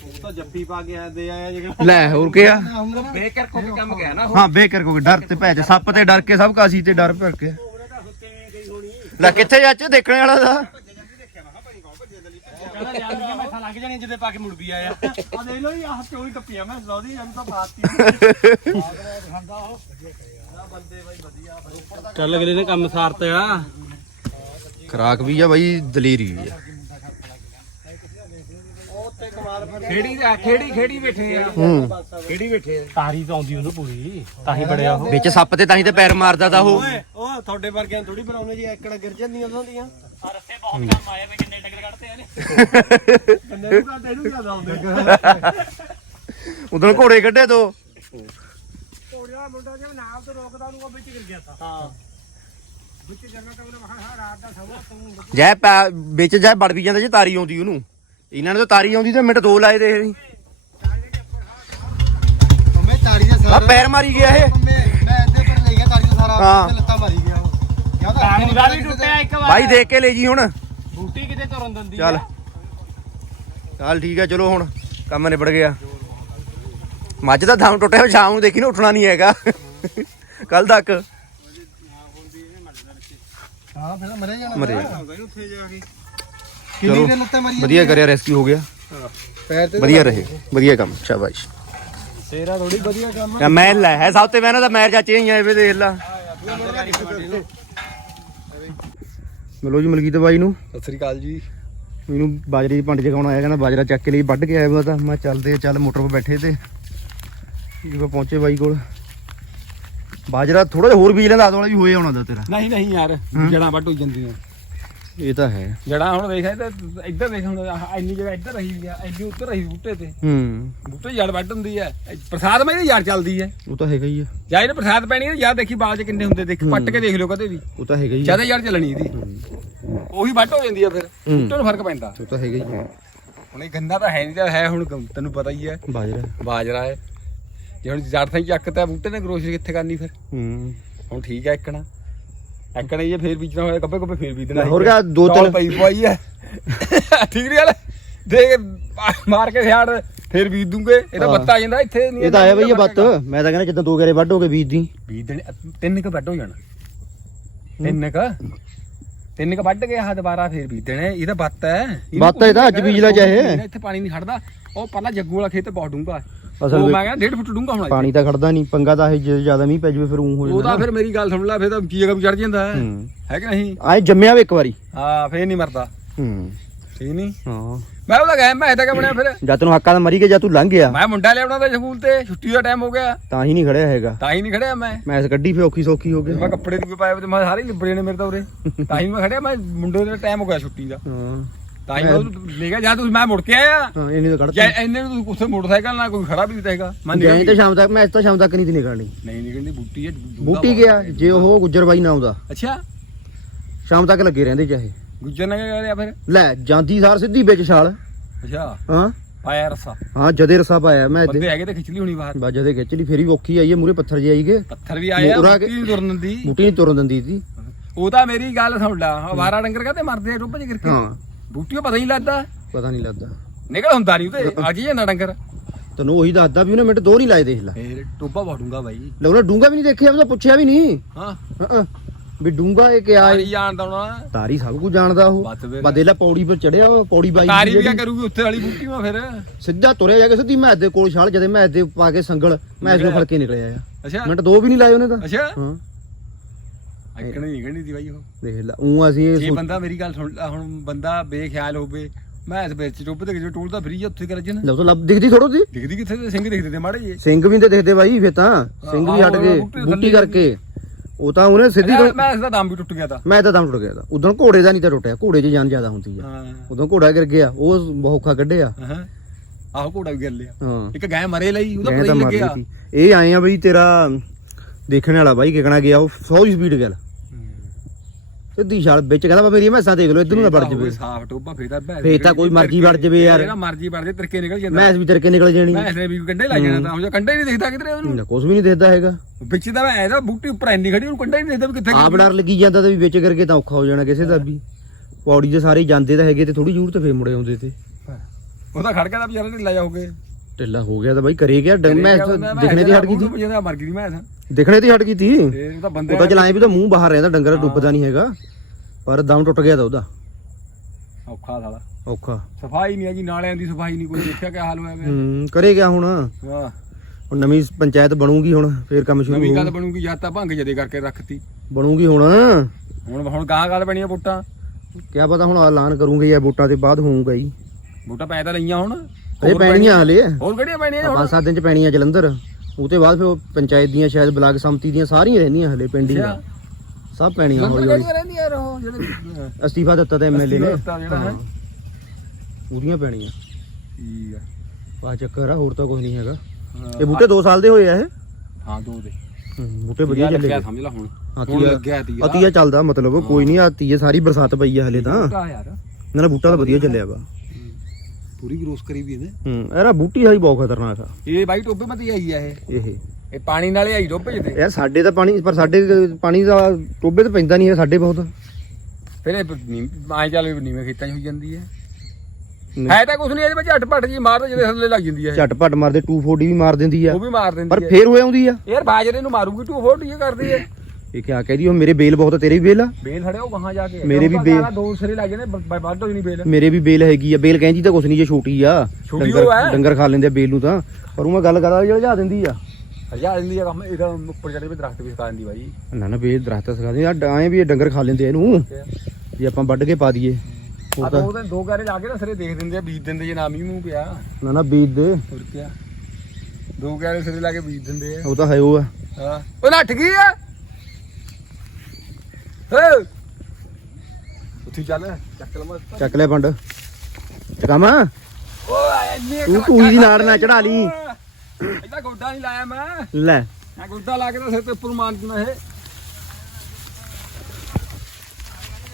ਆਹ ਤਾਂ ਜੱਫੀ ਪਾ ਕੇ ਆਦੇ ਆਇਆ ਜਿਹੜਾ। ਲੈ ਹੋਰ ਕੀ ਆ? ਬੇਕਰ ਕੋ ਕੰਮ ਗਿਆ ਨਾ ਹਾਂ ਬੇਕਰ ਕੋਈ ਡਰ ਤੇ ਭੈ ਚ ਸੱਪ ਤੇ ਡਰ ਕੇ ਸਭ ਕਾਸੀ ਤੇ ਡਰ ਭਰ ਕੇ। ਲੈ ਕਿੱਥੇ ਜਾਚ ਦੇਖਣੇ ਵਾਲਾ ਦਾ? ਕਹਿੰਦਾ ਯਾਰ ਦੀਆਂ ਮੈਸਾਂ ਲੱਗ ਜਾਣੀਆਂ ਜਿੱਦੇ ਪਾ ਕੇ ਮੁੜ ਵੀ ਆਇਆ। ਆ ਦੇਖ ਲਓ ਜੀ ਆਹ ਚੋਈ ਟੱਪੀਆਂ ਮੈਂ ਲੌਦੀ ਜਨ ਤਾਂ ਬਾਤੀ ਚੱਲ ਅਗਲੇ ਨੇ ਕੰਮ ਸਾਰਤੇ ਆ। ਖਰਾਕ ਵੀ ਆ ਬਾਈ ਦਲੇਰੀ ਵੀ ਆ। ਖੇੜੀ ਖੇੜੀ ਖੇੜੀ ਬੈਠੇ ਆ। ਹੂੰ। ਖੇੜੀ ਬੈਠੇ ਤਾਰੀ ਤਾਂ ਆਉਂਦੀ ਉਹਨੂੰ ਪੂਰੀ ਤਾਂ ਹੀ ਬੜਿਆ ਉਹ। ਵਿੱਚ ਸੱਪ ਤੇ ਤਾਂ ਹੀ ਤੇ ਪੈਰ ਮਾਰਦਾ ਤਾ ਉਹ। ਓਏ ਉਹ ਤੁਹਾਡੇ ਵਰਗਿਆਂ ਥੋੜੀ ਬਣਾਉਣੇ ਜੀ ਐਕੜਾ ਗਿਰ ਜਾਂਦੀਆਂ ਉਹਨਾਂ ਦੀਆਂ। ਰਸਤੇ ਬਹੁਤ ਕੰਮ ਆਏ ਵੇ ਕਿੰਨੇ ਟੱਕਰ ਕੱਢਦੇ ਆ ਨੇ ਕੰਨੇ ਨੂੰ ਘਾਟੇ ਨੂੰ ਜ਼ਿਆਦਾ ਆਉਂਦੇ ਉਦੋਂ ਘੋੜੇ ਕੱਢੇ ਦੋ। ਮੁੰਡਾ ਜਿਹਾ ਨਾਲ ਤੋਂ ਰੋਕਦਾ ਉਹਨੂੰ ਵਿੱਚ ਗਿਰ ਗਿਆ ਹਾਂ। ਵਿੱਚ ਜੰਗਾ ਤਾਂ ਉਹਨੇ ਮਹਾ ਰਾਤ ਦਾ ਸਮਾਂ ਤੂੰ ਜੈ ਪੈ- ਵਿੱਚ ਜੈ ਵੜ ਵੀ ਜਾਂਦਾ ਜੇ ਤਾਰੀ ਆਉਂਦੀ ਉਹਨੂੰ। ਇਹਨਾਂ ਨੇ ਤਾਂ ਤਾਰੀ ਆਉਂਦੀ ਤੇ ਮਿੰਟ ਦੋ ਲਾਏ ਦੇ ਸੀ ਤਾੜੀ ਦੇ ਆ ਪੈਰ ਮਾਰੀ ਗਿਆ ਇਹ। ਮੈਂ ਮੈਂ ਇੱਥੇ ਪਰ ਲੈ ਗਿਆ ਤਾੜੀ ਦਾ ਸਾਰਾ ਹਾਂ। ਤੇ ਲੱਤਾਂ ਮਾਰੀ ਗਿਆ ਉਹ। ਜਾਂ ਤਾਂ ਕਾਨੂੰਨ ਦਾ ਵੀ ਟੁੱਟਿਆ ਇੱਕ ਵਾਰ। ਬਾਈ ਦੇਖ ਕੇ ਲੈ ਜੀ ਹੁਣ। ਬੂਟੀ ਕਿਤੇ ਤੁਰਨ ਦਿੰਦੀ ਚੱਲ। ਚੱਲ ਠੀਕ ਹੈ ਚਲੋ ਹੁਣ ਕੰਮ ਨਿਬੜ ਗਿਆ। ਮੱਝ ਦਾ ਦਮ ਟੁੱਟਿਆ ਹੋਇਆ, ਸ਼ਾਮ ਨੂੰ ਦੇਖੀ ਨਾ ਉੱਠਣਾ ਨਹੀਂ ਹੈਗਾ। ਕੱਲ ਤੱਕ। ਹਾਂ ਫਿਰ ਤਾਂ ਮਰੇ ਜਾਣਾ ਮਰੇ ਉੱਥੇ ਜਾ ਕੇ ਚਲੋ, ਕਿੰਨੀ ਦੇ ਲੱਤਾਂ ਮਾਰੀ ਵਧੀਆ ਕਰਿਆ ਰੈਸਕਿਊ ਹੋ ਗਿਆ। ਪੈਰ ਤੇ ਵਧੀਆ ਰਹੇ ਵਧੀਆ ਕੰਮ ਸ਼ਾਬਾਸ਼। ਤੇਰਾ ਥੋੜੀ ਵਧੀਆ ਕੰਮ ਮੈਂ ਲੈ ਹੈ ਸਭ ਤੋਂ ਪਹਿਲਾਂ ਤਾਂ ਮੈਂ ਚਾਚੇ ਹੀ ਆਏ ਵੇ ਦੇਖ ਲਾ। ਮਿਲੋ ਜੀ ਮਲਕੀਤ ਬਾਈ ਨੂੰ। ਸਤਿ ਸ੍ਰੀ ਅਕਾਲ ਜੀ। ਮੈਨੂੰ ਬਾਜਰੇ ਦੀ ਪੰਡ ਜਗਾਉਣ ਆਇਆ ਕਹਿੰਦਾ ਬਾਜਰਾ ਚੱਕ ਕੇ ਲਈ ਵੱਢ ਕੇ ਆਇਆ ਵਾ ਤਾਂ। ਮੈਂ ਕਿਹਾ ਚੱਲਦੇ ਆ, ਚੱਲ ਮੋਟਰ 'ਤੇ ਬੈਠੇ ਤੇ। ਜਦੋਂ ਪਹੁੰਚੇ ਬਾਈ ਕੋਲ। ਬਾਜਰਾ ਥੋੜਾ ਜਿਹਾ ਹੋਰ ਬੀਜ ਲੈਂਦਾ ਆਦੋਂ ਵਾਲਾ ਵੀ ਹੋਏ ਆਉਣਾ ਦਾ ਤੇਰਾ। ਨਹੀਂ ਨਹੀਂ ਯਾਰ ਜੜਾਂ ਵੱਟ ਹੋ ਜਾਂਦੀਆਂ। ਇਹ ਤਾਂ ਹੈ। ਜੜਾਂ ਹੁਣ ਦੇਖ ਇੱਧਰ ਇੱਧਰ ਦੇਖ ਹੁਣ ਆਹ ਇੰਨੀ ਜਗ੍ਹਾ ਇੱਧਰ ਰਹੀ ਵੀ ਆ ਇੰਨੀ ਉੱਧਰ ਰਹੀ ਬੂਟੇ ਤੇ। ਹੂੰ। ਬੂਟੇ ਜੜ ਵੱਟ ਹੁੰਦੀ ਹੈ ਪ੍ਰਸਾਦ ਮੈਂ ਯਾਰ ਚੱਲਦੀ ਹੈ ਉਹ ਤਾਂ ਹੈਗਾ ਹੀ ਆ। ਜਾਂ ਇਹਨੇ ਪ੍ਰਸਾਦ ਪੈਣੀ ਹੈ ਯਾਰ ਦੇਖੀ ਬਾਲ ਚ ਕਿੰਨੇ ਹੁੰਦੇ ਦੇਖ ਪੱਟ ਕੇ ਦੇਖ ਲਿਓ ਕਦੇ ਵੀ। ਉਹ ਤਾਂ ਹੈਗਾ ਹੀ ਆ। ਜ਼ਿਆਦਾ ਯਾਰ ਚੱਲਣੀ ਇਹਦੀ। ਉਹੀ ਵੱਟ ਹੋ ਜਾਂਦੀ ਹੈ ਫਿਰ। ਬੂਟੇ ਨੂੰ ਫ਼ਰਕ ਪੈਂਦਾ। ਉਹ ਤਾਂ ਹੈਗਾ ਹੀ ਆ। ਹੁਣ ਇਹ ਗੰਦਾ ਤਾਂ ਹੈ ਨਹੀਂ ਤਾਂ ਹੈ ਹੁਣ ਤੈਨੂੰ ਪਤਾ ਹੀ ਹੈ ਬਾਜਰਾ। ਬਾਜਰਾ ਹੈ। ਜੇ ਹੁਣ ਜੜ ਥਾਈ ਚੱਕਤਾ ਬੂਟੇ ਨੇ ਗਰੋਸਰੀ ਕਿੱਥੇ ਕਰਨੀ ਫਿਰ? ਹੂੰ। ਹੁਣ ਠੀਕ ਹੈ ਇੱਕਣਾ। ਇੱਕਣਾ ਇਹ ਫੇਰ ਬੀਜਣਾ ਹੋਇਆ ਕੱਪੇ ਕੱਪੇ ਫੇਰ ਬੀਜਣਾ ਹੋਰ ਕਿਆ, ਦੋ ਤਿੰਨ- ਪਈ ਪਈ ਹੈ ਠੀਕ ਨਹੀਂ ਗੱਲ? ਦੇਖ ਮਾਰ ਕੇ ਸਿਆੜ ਫੇਰ ਬੀਜ ਦੂੰਗੇ। ਇਹ ਤਾਂ ਹਾਂ। ਬੱਤਾ ਆ ਜਾਂਦਾ ਇੱਥੇ ਨਹੀਂ ਇਹ ਤਾਂ ਆਇਆ ਬਈ ਇਹ ਬੱਤ ਮੈਂ ਤਾਂ ਕਹਿੰਦਾ ਜਿੱਦਾਂ ਦੋ ਗੇਰੇ ਵੱਢ ਹੋ ਕੇ ਬੀਜ ਦੀ ਬੀਜ ਦੇਣੇ ਤਿੰਨ ਕ ਵੱਢ ਹੋ ਜਾਣਾ। ਤਿੰਨ ਕ? ਤਿੰਨ ਕ ਵੱਢ ਕੇ ਆਹ ਦੁਬਾਰਾ ਫੇਰ ਬੀਜ ਦੇਣੇ ਇਹ ਤਾਂ ਬੱਤ ਹੈ। ਬੱਤ ਤਾਂ ਅੱਜ ਬੀਜ ਲੈ ਚਾਹੇ। ਇੱਥੇ ਪਾਣੀ ਨਹੀਂ ਖੜਦਾ। ਉਹ ਪਹਿਲਾਂ ਜੱਗੂ ਵਾਲਾ ਖੇਤ ਬਹੁਤ ਡੂੰਗਾ ਅਸਲ ਉਹ ਵਿੱਚ ਮੈਂ ਕਹਿੰਦਾ 1.5 ਫੁੱਟ ਡੂੰਗਾ ਹੋਣਾ ਪਾਣੀ ਤਾਂ ਖੜਦਾ ਨਹੀਂ ਪੰਗਾ ਤਾਂ ਇਹ ਜੇ ਜ਼ਿਆਦਾ ਮੀਂਹ ਪੈ ਜਾਵੇ ਫਿਰ ਉਂ ਹੋ ਉਹਦਾ ਜਾਂਦਾ ਫਿਰ ਮੇਰੀ ਗੱਲ ਸੁਣ ਲੈ ਫਿਰ ਤਾਂ ਕੀ ਜਗ੍ਹਾ ਵੀ ਚੜ ਜਾਂਦਾ ਹੈ। ਹੂੰ। ਹੈ ਕਿ ਨਹੀਂ? ਆਏ ਜੰਮਿਆ ਵੇ ਇੱਕ ਵਾਰੀ। ਹਾਂ ਫੇਰ ਨਹੀਂ ਮਰਦਾ। ਹੂੰ। ਠੀਕ ਨਹੀਂ? ਹਾਂ। ਮੈਂ ਉਹਦਾ ਗਿਆ ਮੈਂ ਇਹਦਾ ਕਿ ਬਣਿਆ ਫਿਰ। ਜਦ ਤੈਨੂੰ ਹੱਕਾਂ ਦਾ ਮਰੀ ਗਿਆ ਜਾਂ ਤੂੰ ਲੰਘ ਗਿਆ। ਮੈਂ ਮੁੰਡਾ ਲਿਆਉਣਾ ਤਾਂ ਸਕੂਲ ਤੇ ਛੁੱਟੀ ਦਾ ਟਾਈਮ ਹੋ ਗਿਆ। ਤਾਂ ਹੀ ਨਹੀਂ ਖੜਿਆ ਹੈਗਾ। ਤਾਂ ਹੀ ਨਹੀਂ ਖੜਿਆ ਮੈਂ। ਮੈਸ ਕੱਢੀ ਫੇ ਔਖੀ ਸੌਖੀ ਹੋ ਮੈਂ ਗਿਆ ਕੱਪੜੇ ਦੂਏ ਪਾਏ ਹੋਏ ਤੇ ਮੈਂ ਸਾਰੇ ਲਿਬੜੇ ਨੇ ਮੇਰੇ ਤਾਂ ਉਰੇ। ਤਾਂ ਹੀ ਮੈਂ ਖੜਿਆ ਮੈਂ ਮੁੰਡੇ ਦਾ ਟਾਈਮ ਹੋ ਗਿਆ ਛੁੱਟੀ ਦਾ। ਹਾਂ। ਤਾਂ ਹੀ ਮੈਂ ਉਹਨੂੰ ਲੈ ਗਿਆ ਜਾਂ ਤੁਸੀਂ ਮੈਂ ਮੁੜ ਕੇ ਆਇਆ। ਹਾਂ ਇਹਨੇ ਤਾਂ ਜਾਂ ਕੱਢਤਾ ਇੰਨੇ ਨੂੰ ਤੁਸੀਂ ਉੱਥੇ ਮੋਟਰਸਾਈਕਲ ਨਾਲ ਕੋਈ ਖੜਾ ਵੀ ਦੇਗਾ ਮੈਂ ਨਿਕਲ ਤਾਂ ਸ਼ਾਮ ਤੱਕ ਮੈਂ ਤਾਂ ਸ਼ਾਮ ਤੱਕ ਨਹੀਂ ਤੀ ਨਿਕਲਣੀ। ਨਹੀਂ ਨਿਕਲਦੀ ਬੂਟੀ ਹੈ ਡੂੰਘਾ ਬੂਟੀ ਬਹੁਤ। ਗਿਆ ਜੇ ਉਹ ਗੁੱਜਰ ਬਾਈ ਨਾ ਆਉਂਦਾ। ਅੱਛਾ। ਸ਼ਾਮ ਤੱਕ ਲੱਗੇ ਰਹਿੰਦੇ ਚਾਹੇ ਗੁੱਜਰ ਨੇ ਕਿਆ ਕਰਿਆ ਫਿਰ? ਲੈ ਜਾਂਦੀ ਸਾਰ ਸਿੱਧੀ ਵਿੱਚ ਛਾਲ। ਅੱਛਾ। ਹਾਂ। ਪਾਇਆ ਰਸਾ। ਹਾਂ ਜਦੇ ਰਸਾ ਪਾਇਆ ਮੈਂ ਬੰਦੇ ਇੱਥੇ ਹੈਗੇ ਤੇ ਖਿੱਚ ਲਈ ਹੋਣੀ ਬਾਹਰ। ਬਾ ਜਦੇ ਖਿੱਚ ਲਈ ਫੇਰ ਔਖੀ ਆਈ ਹੈ ਮੂਰੇ ਪੱਥਰ ਜੇ ਆਈਗੇ ਪੱਥਰ ਵੀ ਆਏ ਆ ਬੂਟੀ ਕੇ- ਨਹੀਂ ਤੁਰਨ ਦਿੰਦੀ। ਬੂਟੀ ਨਹੀਂ ਤੁਰਨ ਦਿੰਦੀ ਸੀ। ਉਹ ਤਾਂ ਮੇਰੀ ਗੱਲ ਸੁਣ ਲਾ ਅਵਾਰਾ ਡੰਗਰ ਕਾਤੇ ਮਰਦੇ ਆ ਡੁੱਬ ਚ ਗਿਰ ਕੇ ਹਾਂ। ਬੂਟੀਓ ਪਤਾ ਹੀ ਨਹੀਂ ਲੱਗਦਾ। ਪਤਾ ਨਹੀਂ ਲੱਗਦਾ। ਨਿਕਲ ਹੁੰਦਾ ਨਹੀਂ ਤੇ ਅੱਜ ਹੀ ਜਾਂਦਾ ਡੰਗਰ। ਤੈਨੂੰ ਉਹੀ ਦੱਸਦਾ ਵੀ ਉਹਨੇ ਮਿੰਟ ਦੋ ਨਹੀਂ ਲਾਏ ਦੇਖ ਲੈ। ਫੇਰ ਟੋਬਾ ਵਾੜੂਗਾ ਬਾਈ। ਲੈ ਉਹਨੇ ਡੂੰਗਾ ਵੀ ਨਹੀਂ ਦੇਖਿਆ ਉਹਦਾ ਪੁੱਛਿਆ ਵੀ ਨਹੀਂ ਹਾਂ। ਹਾਂ ਵੀ ਡੂੰਗਾ ਇਹ ਕਿਆ ਤਾਰੀ ਜਾਣਦਾ ਹੋਣਾ। ਤਾਰੀ ਸਭ ਕੁਝ ਜਾਣਦਾ ਉਹ। ਬਦੇਲਾ ਪੌੜੀ ਪਰ ਚੜਿਆ ਪੌੜੀ ਬਾਈ ਤਾਰੀ ਵੀ ਕਿਆ। ਕਰੂਗੀ ਉੱਥੇ ਵਾਲੀ ਬੂਟੀ ਮਾ ਫਿਰ? ਸਿੱਧਾ ਤੁਰਿਆ ਜਾ ਕੇ ਸਿੱਧੀ ਮੈਚ ਦੇ ਕੋਲ ਛਾਲ ਜਦੇ ਮੈਚ ਦੇ ਪਾ ਕੇ ਸੰਗਲ ਮੈਚ ਨੂੰ ਫੜ ਕੇ ਨਿਕਲਿਆ ਆ। ਅੱਛਾ। ਮਿੰਟ ਦੋ ਵੀ ਨਹੀਂ ਲਾਏ ਉਹਨੇ ਤਾਂ। ਅੱਛਾ। ਹਾਂ। ਅੱਕਣ ਨਹੀਂ ਗਣੀ ਦੀ ਬਾਈ ਉਹ। ਦੇਖ ਲੈ ਉਹ ਅਸੀਂ ਇਹ ਜੇ ਸੋਚ- ਬੰਦਾ ਮੇਰੀ ਗੱਲ ਸੁਣ ਲਾ, ਹੁਣ ਬੰਦਾ ਬੇਖਿਆਲ ਹੋਵੇ ਮੈਂ ਇਸ ਵਿੱਚ ਟੋਬ ਤੇ ਜੋ ਟੋਲ ਦਾ ਫਰੀ ਉੱਥੇ ਕਰ ਜਨ ਲੈ ਉਹ ਤਾਂ ਲੱਭ ਦਿਖਦੀ ਥੋੜੋ ਸੀ ਦਿਖਦੀ ਕਿੱਥੇ ਤੇ ਸਿੰਘ ਦਿਖਦੇ ਤੇ ਮਾੜੇ ਜੇ ਸਿੰਘ ਵੀ ਤੇ ਦਿਖਦੇ ਬਾਈ ਫੇ ਤਾਂ। ਸਿੰਘ ਵੀ ਹਾਂ, ਹਟ ਉਹ ਗਏ ਬੂਟੀ ਬੂਟੀ ਥੱਲੇ ਕਰਕੇ। ਉਹ ਤਾਂ ਉਹਨੇ ਸਿੱਧੀ ਮੈਂ ਤੋਂ- ਮੈਂ ਇਸ ਦਾ ਦਮ ਵੀ ਟੁੱਟ ਗਿਆ ਤਾਂ। ਮੈਂ ਤਾਂ ਦਮ ਟੁੱਟ ਗਿਆ ਤਾਂ। ਉਦੋਂ ਘੋੜੇ ਦਾ ਨਹੀਂ ਤਾਂ ਟੁੱਟਿਆ ਘੋੜੇ 'ਚ ਜਾਨ ਜ਼ਿਆਦਾ ਹੁੰਦੀ ਆ। ਹਾਂ। ਉਦੋਂ ਘੋੜਾ ਗਿਰ ਗਿਆ ਉਹ ਬਹੁਖਾ ਕੱਢਿਆ। ਹਾਂ। ਆਹੋ ਘੋੜਾ ਵੀ ਗਿਰ ਲਿਆ। ਹਾਂ। ਇੱਕ ਗਾਂ ਮਰੇ ਲਈ ਉਹਦਾ ਗਏ ਪਤਾ ਤਾਂ ਹੀ ਮਾਰ ਲੱਗਿਆ। ਲਈ ਸੀ। ਇਹ ਆਏ ਆ ਬਈ ਤੇਰਾ ਦੇਖਣ ਵਾਲਾ ਬਾਈ ਕਿਕਣਾ ਗਿਆ ਉਹ 100 ਦੀ ਸਪੀਡ ਗੱਲ ਸਿੱਧੀ ਛਾਲ ਵਿੱਚ ਕਹਿੰਦਾ ਬਾ ਮੇਰੀ ਮੈਸਾਂ ਦੇਖ ਲਓ ਇਧਰ ਨੂੰ ਨਾ ਵੜ ਜਵੇ। ਸਾਫ਼ ਟੋਬਾ ਫੇਰ ਤਾਂ ਫੇਰ ਤਾਂ ਕੋਈ ਮਰਜ਼ੀ ਵੜ ਜਾਵੇ ਯਾਰ। ਜਿਹੜਾ ਮਰਜ਼ੀ ਵੜ ਜੇ ਤੜਕੇ ਨਿਕਲ ਜਾਂਦਾ। ਮੈਸ ਵੀ ਤੇਰੇ ਕੇ ਨਿਕਲ ਜਾਣੀ। ਮੈਂ ਇਸਨੇ ਵੀ ਕੰਡੇ ਲੱਗ ਜਾਣਾ ਤਾਂ ਜੇ ਕੰਡੇ ਨਹੀਂ ਦਿਖਦਾ ਕਿਧਰੇ ਉਹਨੂੰ। ਨਾ ਕੁਝ ਵੀ ਨਹੀਂ ਦਿਖਦਾ ਹੈਗਾ। ਵਿੱਚ ਤਾਂ ਮੈਂ ਐਦਾ ਬੂਟੀ ਉੱਪਰ ਐਨੀ ਖੜੀ ਉਹਨੂੰ ਕੰਡਾ ਹੀ ਨਹੀਂ ਦਿਖਦਾ ਵੀ ਕਿੱਥੇ ਆਪ ਡਰ ਲੱਗੀ ਜਾਂਦਾ ਤੇ ਵੀ ਵਿੱਚ ਕਰਕੇ ਤਾਂ ਔਖਾ ਹੋ ਜਾਣਾ ਕਿਸੇ ਦਾ ਵੀ। ਪੌੜੀ ਦੇ ਸਾਰੇ ਜਾਂਦੇ ਤਾਂ ਹੈਗੇ ਤੇ ਥੋੜੀ ਜ਼ਰੂਰਤ ਫੇਰ ਮੁੜੇ ਆਉਂਦੇ ਤੇ। ਉਹਦਾ ਖੜਕਾ ਦਾ ਵਿਚਾਰਾ ਢਿੱਲਾ ਜਾਓਗੇ ਢਿੱਲਾ ਹੋ ਗਿਆ ਤਾਂ ਬਾਈ ਕਰੇ ਗਿਆ ਡੰਗ ਮੈਂ ਦਿਖਣੇ ਦੀ ਹਟ ਗਈ ਸੀ? ਜਿਹਦਾ ਮਰ ਗਈ ਸੀ ਮੈਂ ਦਿਖਣੇ ਤੇ? ਉਹ ਤਾਂ ਬੰਦੇ ਉਹ ਤਾਂ ਚਲਾਏ ਵੀ ਤਾਂ ਮੂੰਹ ਬਾਹਰ ਰਹਿੰਦਾ ਡੰਗਰ ਡੁੱਬਦਾ ਨਹੀਂ ਹੈਗਾ। ਪਰ ਦਮ ਟੁੱਟ ਗਿਆ ਤਾਂ ਉਹਦਾ। ਔਖਾ ਸਾਲਾ। ਔਖਾ। ਸਫ਼ਾਈ ਨਹੀਂ ਹੈਗੀ ਨਾਲਿਆਂ ਦੀ ਸਫ਼ਾਈ ਨਹੀਂ ਕੋਈ ਦੇਖਿਆ ਕਿ ਹਾਲ ਹੋਇਆ ਪਿਆ? ਹੂੰ ਕਰੇ ਗਿਆ ਹੁਣ। ਵਾਹ ਹੁਣ ਨਵੀਂ ਪੰਚਾਇਤ ਬਣੂਗੀ ਹੁਣ ਫੇਰ ਕੰਮ ਸ਼ੁਰੂ ਨਵੀਂ ਗੱਲ ਬਣੂਗੀ ਜਾਂ ਤਾਂ ਭੰਗ ਜਦੇ ਕਰਕੇ ਰੱਖਤੀ। ਬਣੂਗੀ ਹੁਣ। ਹੁਣ ਹੁਣ ਗਾਂ ਗੱਲ ਬਣੀਆਂ ਵੋਟਾਂ। ਕਿਆ ਪਤਾ ਹੁਣ ਐਲਾਨ ਕਰੂੰਗੇ ਜਾਂ ਵੋਟਾਂ ਦੇ ਬਾਅਦ ਹੋਊਗਾ ਹੀ। ਵੋਟਾਂ ਪੈ ਤਾਂ ਲਈਆਂ ਹੁਣ। ਇਹ ਪੈਣੀਆਂ ਹਲੇ। ਹੋਰ ਕਿਹੜੀਆਂ ਪੈਣੀਆਂ ਹੁਣ? ਪੰਜ ਸੱਤ ਦਿਨ ਚ ਪੈਣੀਆਂ ਜਲੰਧਰ। ਉਹ ਤੋਂ ਬਾਅਦ ਫਿਰ ਉਹ ਪੰਚਾਇਤ ਦੀਆਂ ਸ਼ਾਇਦ ਬਲਾਕ ਸੰਮਤੀ ਦੀਆਂ ਸਾਰੀਆਂ ਰਹਿੰਦੀਆਂ ਹਲੇ ਪਿੰਡ ਦੀਆਂ ਸਭ ਪੈਣੀਆਂ ਹੌਲੀ ਹੌਲੀ। ਰਹਿੰਦੀਆਂ ਯਾਰ ਉਹ ਜਿਹੜੇ ਅਸਤੀਫਾ ਦਿੱਤਾ ਤਾਂ ਐਮਐਲਏ ਨੇ। ਦਿੱਤਾ ਜਿਹੜਾ ਹੈ। ਉਹਦੀਆਂ ਪੈਣੀਆਂ। ਠੀਕ ਆ। ਆ ਚੱਕਰ ਆ ਹੋਰ ਤਾਂ ਕੁਝ ਨਹੀਂ ਹੈਗਾ। ਇਹ ਬੂਟੇ 2 ਸਾਲ ਦੇ ਹੋਏ ਆ ਇਹ? ਹਾਂ ਦੋ ਦੇ। ਬੂਟੇ ਵਧੀਆ ਚੱਲੇ ਲੱਗਿਆ ਸਮਝ ਲੈ ਹੁਣ। ਹੁਣ ਤੀਆ- ਲੱਗਿਆ ਤੀ ਅਤੀਆ ਚੱਲਦਾ ਮਤਲਬ ਕੋਈ ਨਹੀਂ ਆਤੀ ਹੈ ਸਾਰੀ ਬਰਸਾਤ ਪਈ ਆ ਹਲੇ ਤਾਂ। ਯਾਰ। ਨਾਲ ਬੂਟਾ ਤਾਂ ਵਧੀਆ ਚੱਲਿਆ ਵਾ। ਪੂਰੀ ਗਰੋਸ ਕਰੀ ਵੀ ਇਹਨੇ। ਹੂੰ ਇਹਦਾ ਬੂਟੀ ਸਾਰੀ ਬਹੁਤ ਖਤਰਨਾਕ ਆ। ਇਹ ਬਾਈ ਟੋਬੇ ਮਤ ਹੀ ਆਈ ਆ ਇਹ। ਇਹ। ਇਹ ਪਾਣੀ ਨਾਲੇ ਆਈ ਟੋਬੇ ਜਿੱਤੇ ਯਾਰ ਸਾਡੇ ਤਾਂ ਪਾਣੀ ਪਰ ਸਾਡੇ ਪਾਣੀ ਦਾ ਟੋਬੇ ਤੇ ਪੈਂਦਾ ਨਹੀਂ ਹੈ ਸਾਡੇ ਬਹੁਤ। ਫਿਰ ਇਹ ਨੀ- ਆਏ ਚੱਲ ਨੀਵੇਂ ਖੇਤਾਂ 'ਚ ਹੋਈ ਜਾਂਦੀ ਹੈ ਨਹੀਂ। ਹੈ ਤਾਂ ਕੁਛ ਨਹੀਂ ਇਹਦੇ ਵਿੱਚ ਝਟਪਟ ਜੀ ਮਾਰਦੇ ਜਿਹਦੇ ਥੱਲੇ ਲੱਗ ਜਾਂਦੀ ਹੈ ਝਟਪਟ ਮਾਰਦੇ 240 ਵੀ ਮਾਰ ਦਿੰਦੀ ਆ। ਉਹ ਵੀ ਮਾਰ ਦਿੰਦੀ ਪਰ ਹੈ ਫੇਰ ਹੋਏ ਆਉਂਦੀ ਆ। ਯਾਰ ਬਾਜਰੇ ਨੂੰ ਮਾਰੂਗੀ ਟੂ ਫੋਟ ਇਹ ਕਰਦੀ ਹੈ ਇਹ ਕਿਆ ਕਹਦੀ ਉਹ ਮੇਰੇ ਬੇਲ ਬਹੁਤ ਆ ਤੇਰੇ ਵੀ ਬੇਲ ਆ? ਬੇਲ ਖੜੇ ਉਹ ਕਹਾਂ ਜਾ ਕੇ। ਮੇਰੇ ਵੀ ਉਹ ਤਾਂ ਬੇਲ- ਸਾਰਾ ਦੋ ਸਿਰੇ ਲੱਗ ਜਾਂਦੇ ਬ- ਵੱਧ ਹੋ ਜਣੀ ਬੇਲ। ਮੇਰੇ ਵੀ ਬੇਲ ਹੈਗੀ ਆ ਬੇਲ ਕਹਿੰਦੀ ਤਾਂ ਕੁਛ ਨਹੀਂ ਜੇ ਛੋਟੀ ਆ। ਛੋਟੀ ਡੰਗਰ- ਉਹ ਹੈ। ਡੰਗਰ ਖਾ ਲੈਂਦੇ ਆ ਬੇਲ ਨੂੰ ਤਾਂ। ਪਰ ਉਹ ਮੈਂ ਗੱਲ ਕਰਦਾ ਜਿਹੜਾ ਲਿਆ ਦਿੰਦੀ ਆ। ਦਿੰਦੀ ਹੈ ਕੰਮ ਇਹਦਾ ਉੱਪਰ ਚੜੇ ਵੀ ਦਰਖਤ ਵੀ ਸਤਾ ਦਿੰਦੀ ਬਾਈ। ਨਾ ਨਾ ਬੇਲ ਦਰਖਤ ਸਿਖਾ ਦੇ ਆ ਐਂ ਵੀ ਇਹ ਡੰਗਰ ਖਾ ਲੈਂਦੇ ਆ ਇਹਨੂੰ। ਜੇ ਆਪਾਂ ਵੱਢ ਕੇ ਪਾ ਦਈਏ। ਆ ਉਹ ਤਾਂ ਦੋ ਗਾਰੇ ਲਾ ਕੇ ਨਾ ਸਿਰੇ ਦੇਖ ਦਿੰਦੇ ਆ ਬੀਜ ਦਿੰਦੇ ਜੇ ਨਾ ਮੀਂਹ ਮੂੰਹ ਪਿਆ। ਨਾ ਨਾ ਬੀਜ ਦੇ। ਹੋਰ ਕੀ ਦੋ ਗਾਰੇ ਸਿਰੇ ਲਾ ਕੇ ਬੀਜ ਦਿੰਦੇ ਆ। ਉਹ ਤਾਂ ਹੈ ਉਹ ਆ। ਹਾਂ। ਉਹ ਨੱਠ ਗਈ ਆ। ਹੇ ਉੱਥੇ ਚੱਲ ਚੱਕ ਲਵਾਂ ਚੱਕ ਲੈ ਪੰਡ। ਚਕਾਮਾ। ਓਏ ਇੰਨੇ ਤੂੰ ਤੂੰ ਦੀ ਨਾੜ ਨਾ ਚੜਾ ਲਈ। ਇਹਦਾ ਗੋਡਾ ਨਹੀਂ ਲਾਇਆ ਮੈਂ। ਲੈ। ਮੈਂ ਗੋਡਾ ਲਾ ਕੇ ਤਾਂ ਸਿਰ ਤੇ ਉੱਪਰ ਮਾਰ ਦਿੰਦਾ ਇਹ।